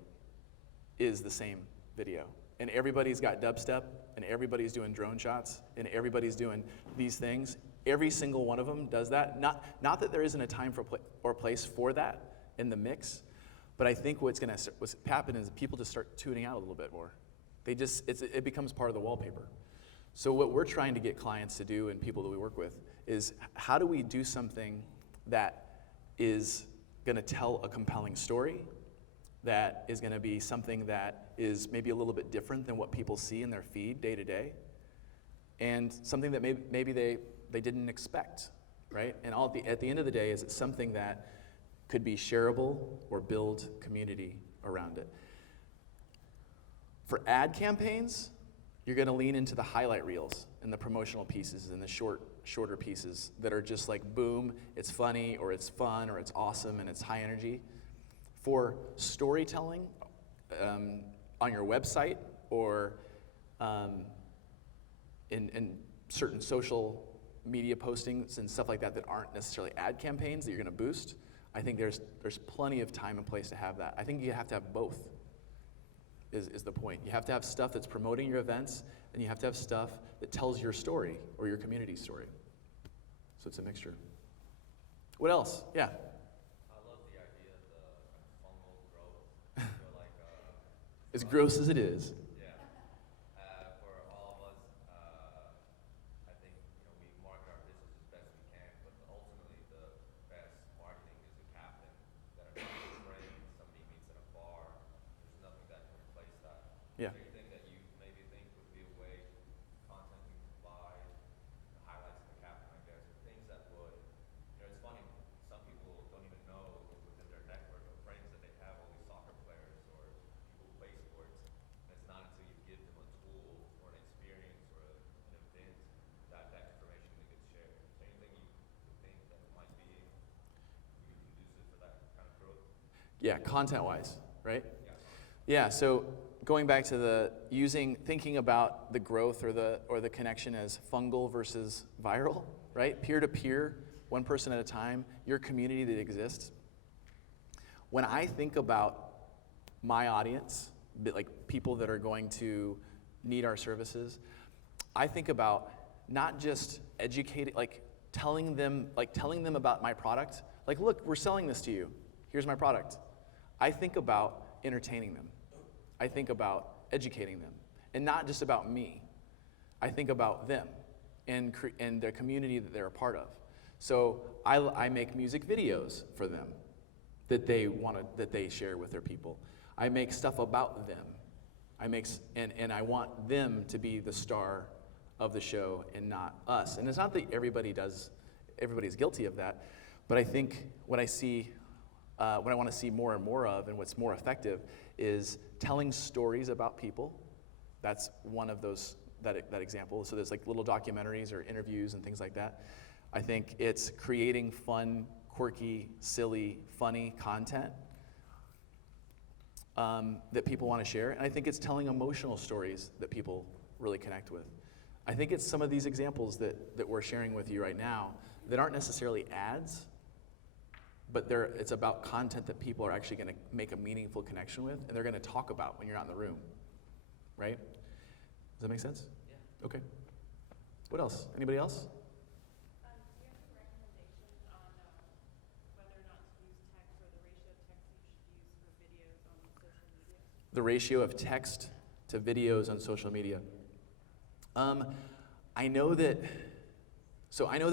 is the same video, and everybody's got dubstep, and everybody's doing drone shots, and everybody's doing these things. Every single one of them does that. Not that there isn't a time or place for that in the mix, but I think what's happen is people just start tuning out a little bit more. It becomes part of the wallpaper. So what we're trying to get clients to do, and people that we work with, is how do we do something that is going to tell a compelling story, that is going to be something that is maybe a little bit different than what people see in their feed day to day, and something that maybe they didn't expect, right? And at the end of the day, is it something that could be shareable or build community around it. For ad campaigns, you're going to lean into the highlight reels and the promotional pieces and the shorter pieces that are just like, boom, it's funny, or it's fun, or it's awesome, and it's high energy. For storytelling on your website, or in certain social media postings and stuff like that aren't necessarily ad campaigns that you're going to boost, I think there's plenty of time and place to have that. I think you have to have both, is the point. You have to have stuff that's promoting your events, and you have to have stuff that tells your story or your community story. So it's a mixture. What else? Yeah. As gross as it is. Yeah. For all of us, I think we market our business as best we can, but ultimately the best marketing is a captain that accompanies a train, somebody meets at a bar. There's nothing that can replace that. Yeah. Is there anything that you maybe think would be a way, content you can provide, the highlights of the captain, I guess, or things that would, it's funny, some people don't even know within their network of friends that they have all these soccer players or people who play sports, and it's not until you give them a tool or an experience or an event that information gets shared. Is there anything you think that might be conducive for that kind of growth? Yeah, content-wise, right? Yeah, so going back to thinking about the growth or the connection as fungal versus viral, right? Peer-to-peer, one person at a time, your community that exists. When I think about my audience, like people that are going to need our services, I think about not just educating, telling them about my product. Like, look, we're selling this to you. Here's my product. I think about entertaining them. I think about educating them, and not just about me. I think about them and the community that they're a part of. So I make music videos for them that they share with their people. I make stuff about them. And I want them to be the star of the show and not us. And it's not that everybody's guilty of that, but I think what I want to see more and more of, and what's more effective, is telling stories about people. That's one of those, that example. So there's like little documentaries or interviews and things like that. I think it's creating fun, quirky, silly, funny content that people want to share. And I think it's telling emotional stories that people really connect with. I think it's some of these examples that we're sharing with you right now that aren't necessarily ads, but it's about content that people are actually going to make a meaningful connection with, and they're going to talk about when you're not in the room, right? Does that make sense? Yeah. Okay. What else? Anybody else? The ratio of text to videos on social media. I know that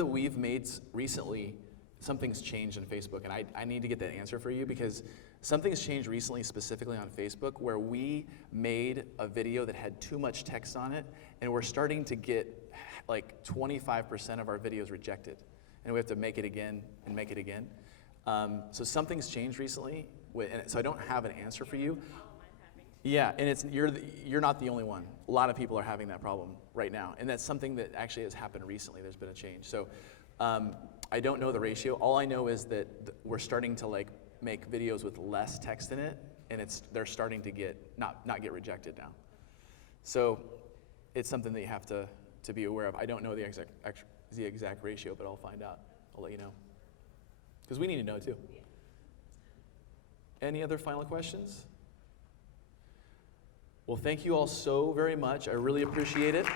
we've made recently, something's changed on Facebook, and I need to get that answer for you, because something's changed recently specifically on Facebook where we made a video that had too much text on it, and we're starting to get like 25% of our videos rejected, and we have to make it again and make it again. So something's changed recently, and so I don't have an answer for you. Yeah, and you're not the only one. A lot of people are having that problem right now, and that's something that actually has happened recently. There's been a change. So I don't know the ratio. All I know is that we're starting to like make videos with less text in it, and they're starting to get not get rejected now. So it's something that you have to be aware of. I don't know the exact ratio, but I'll find out. I'll let you know, because we need to know too. Any other final questions? Well, thank you all so very much. I really appreciate it.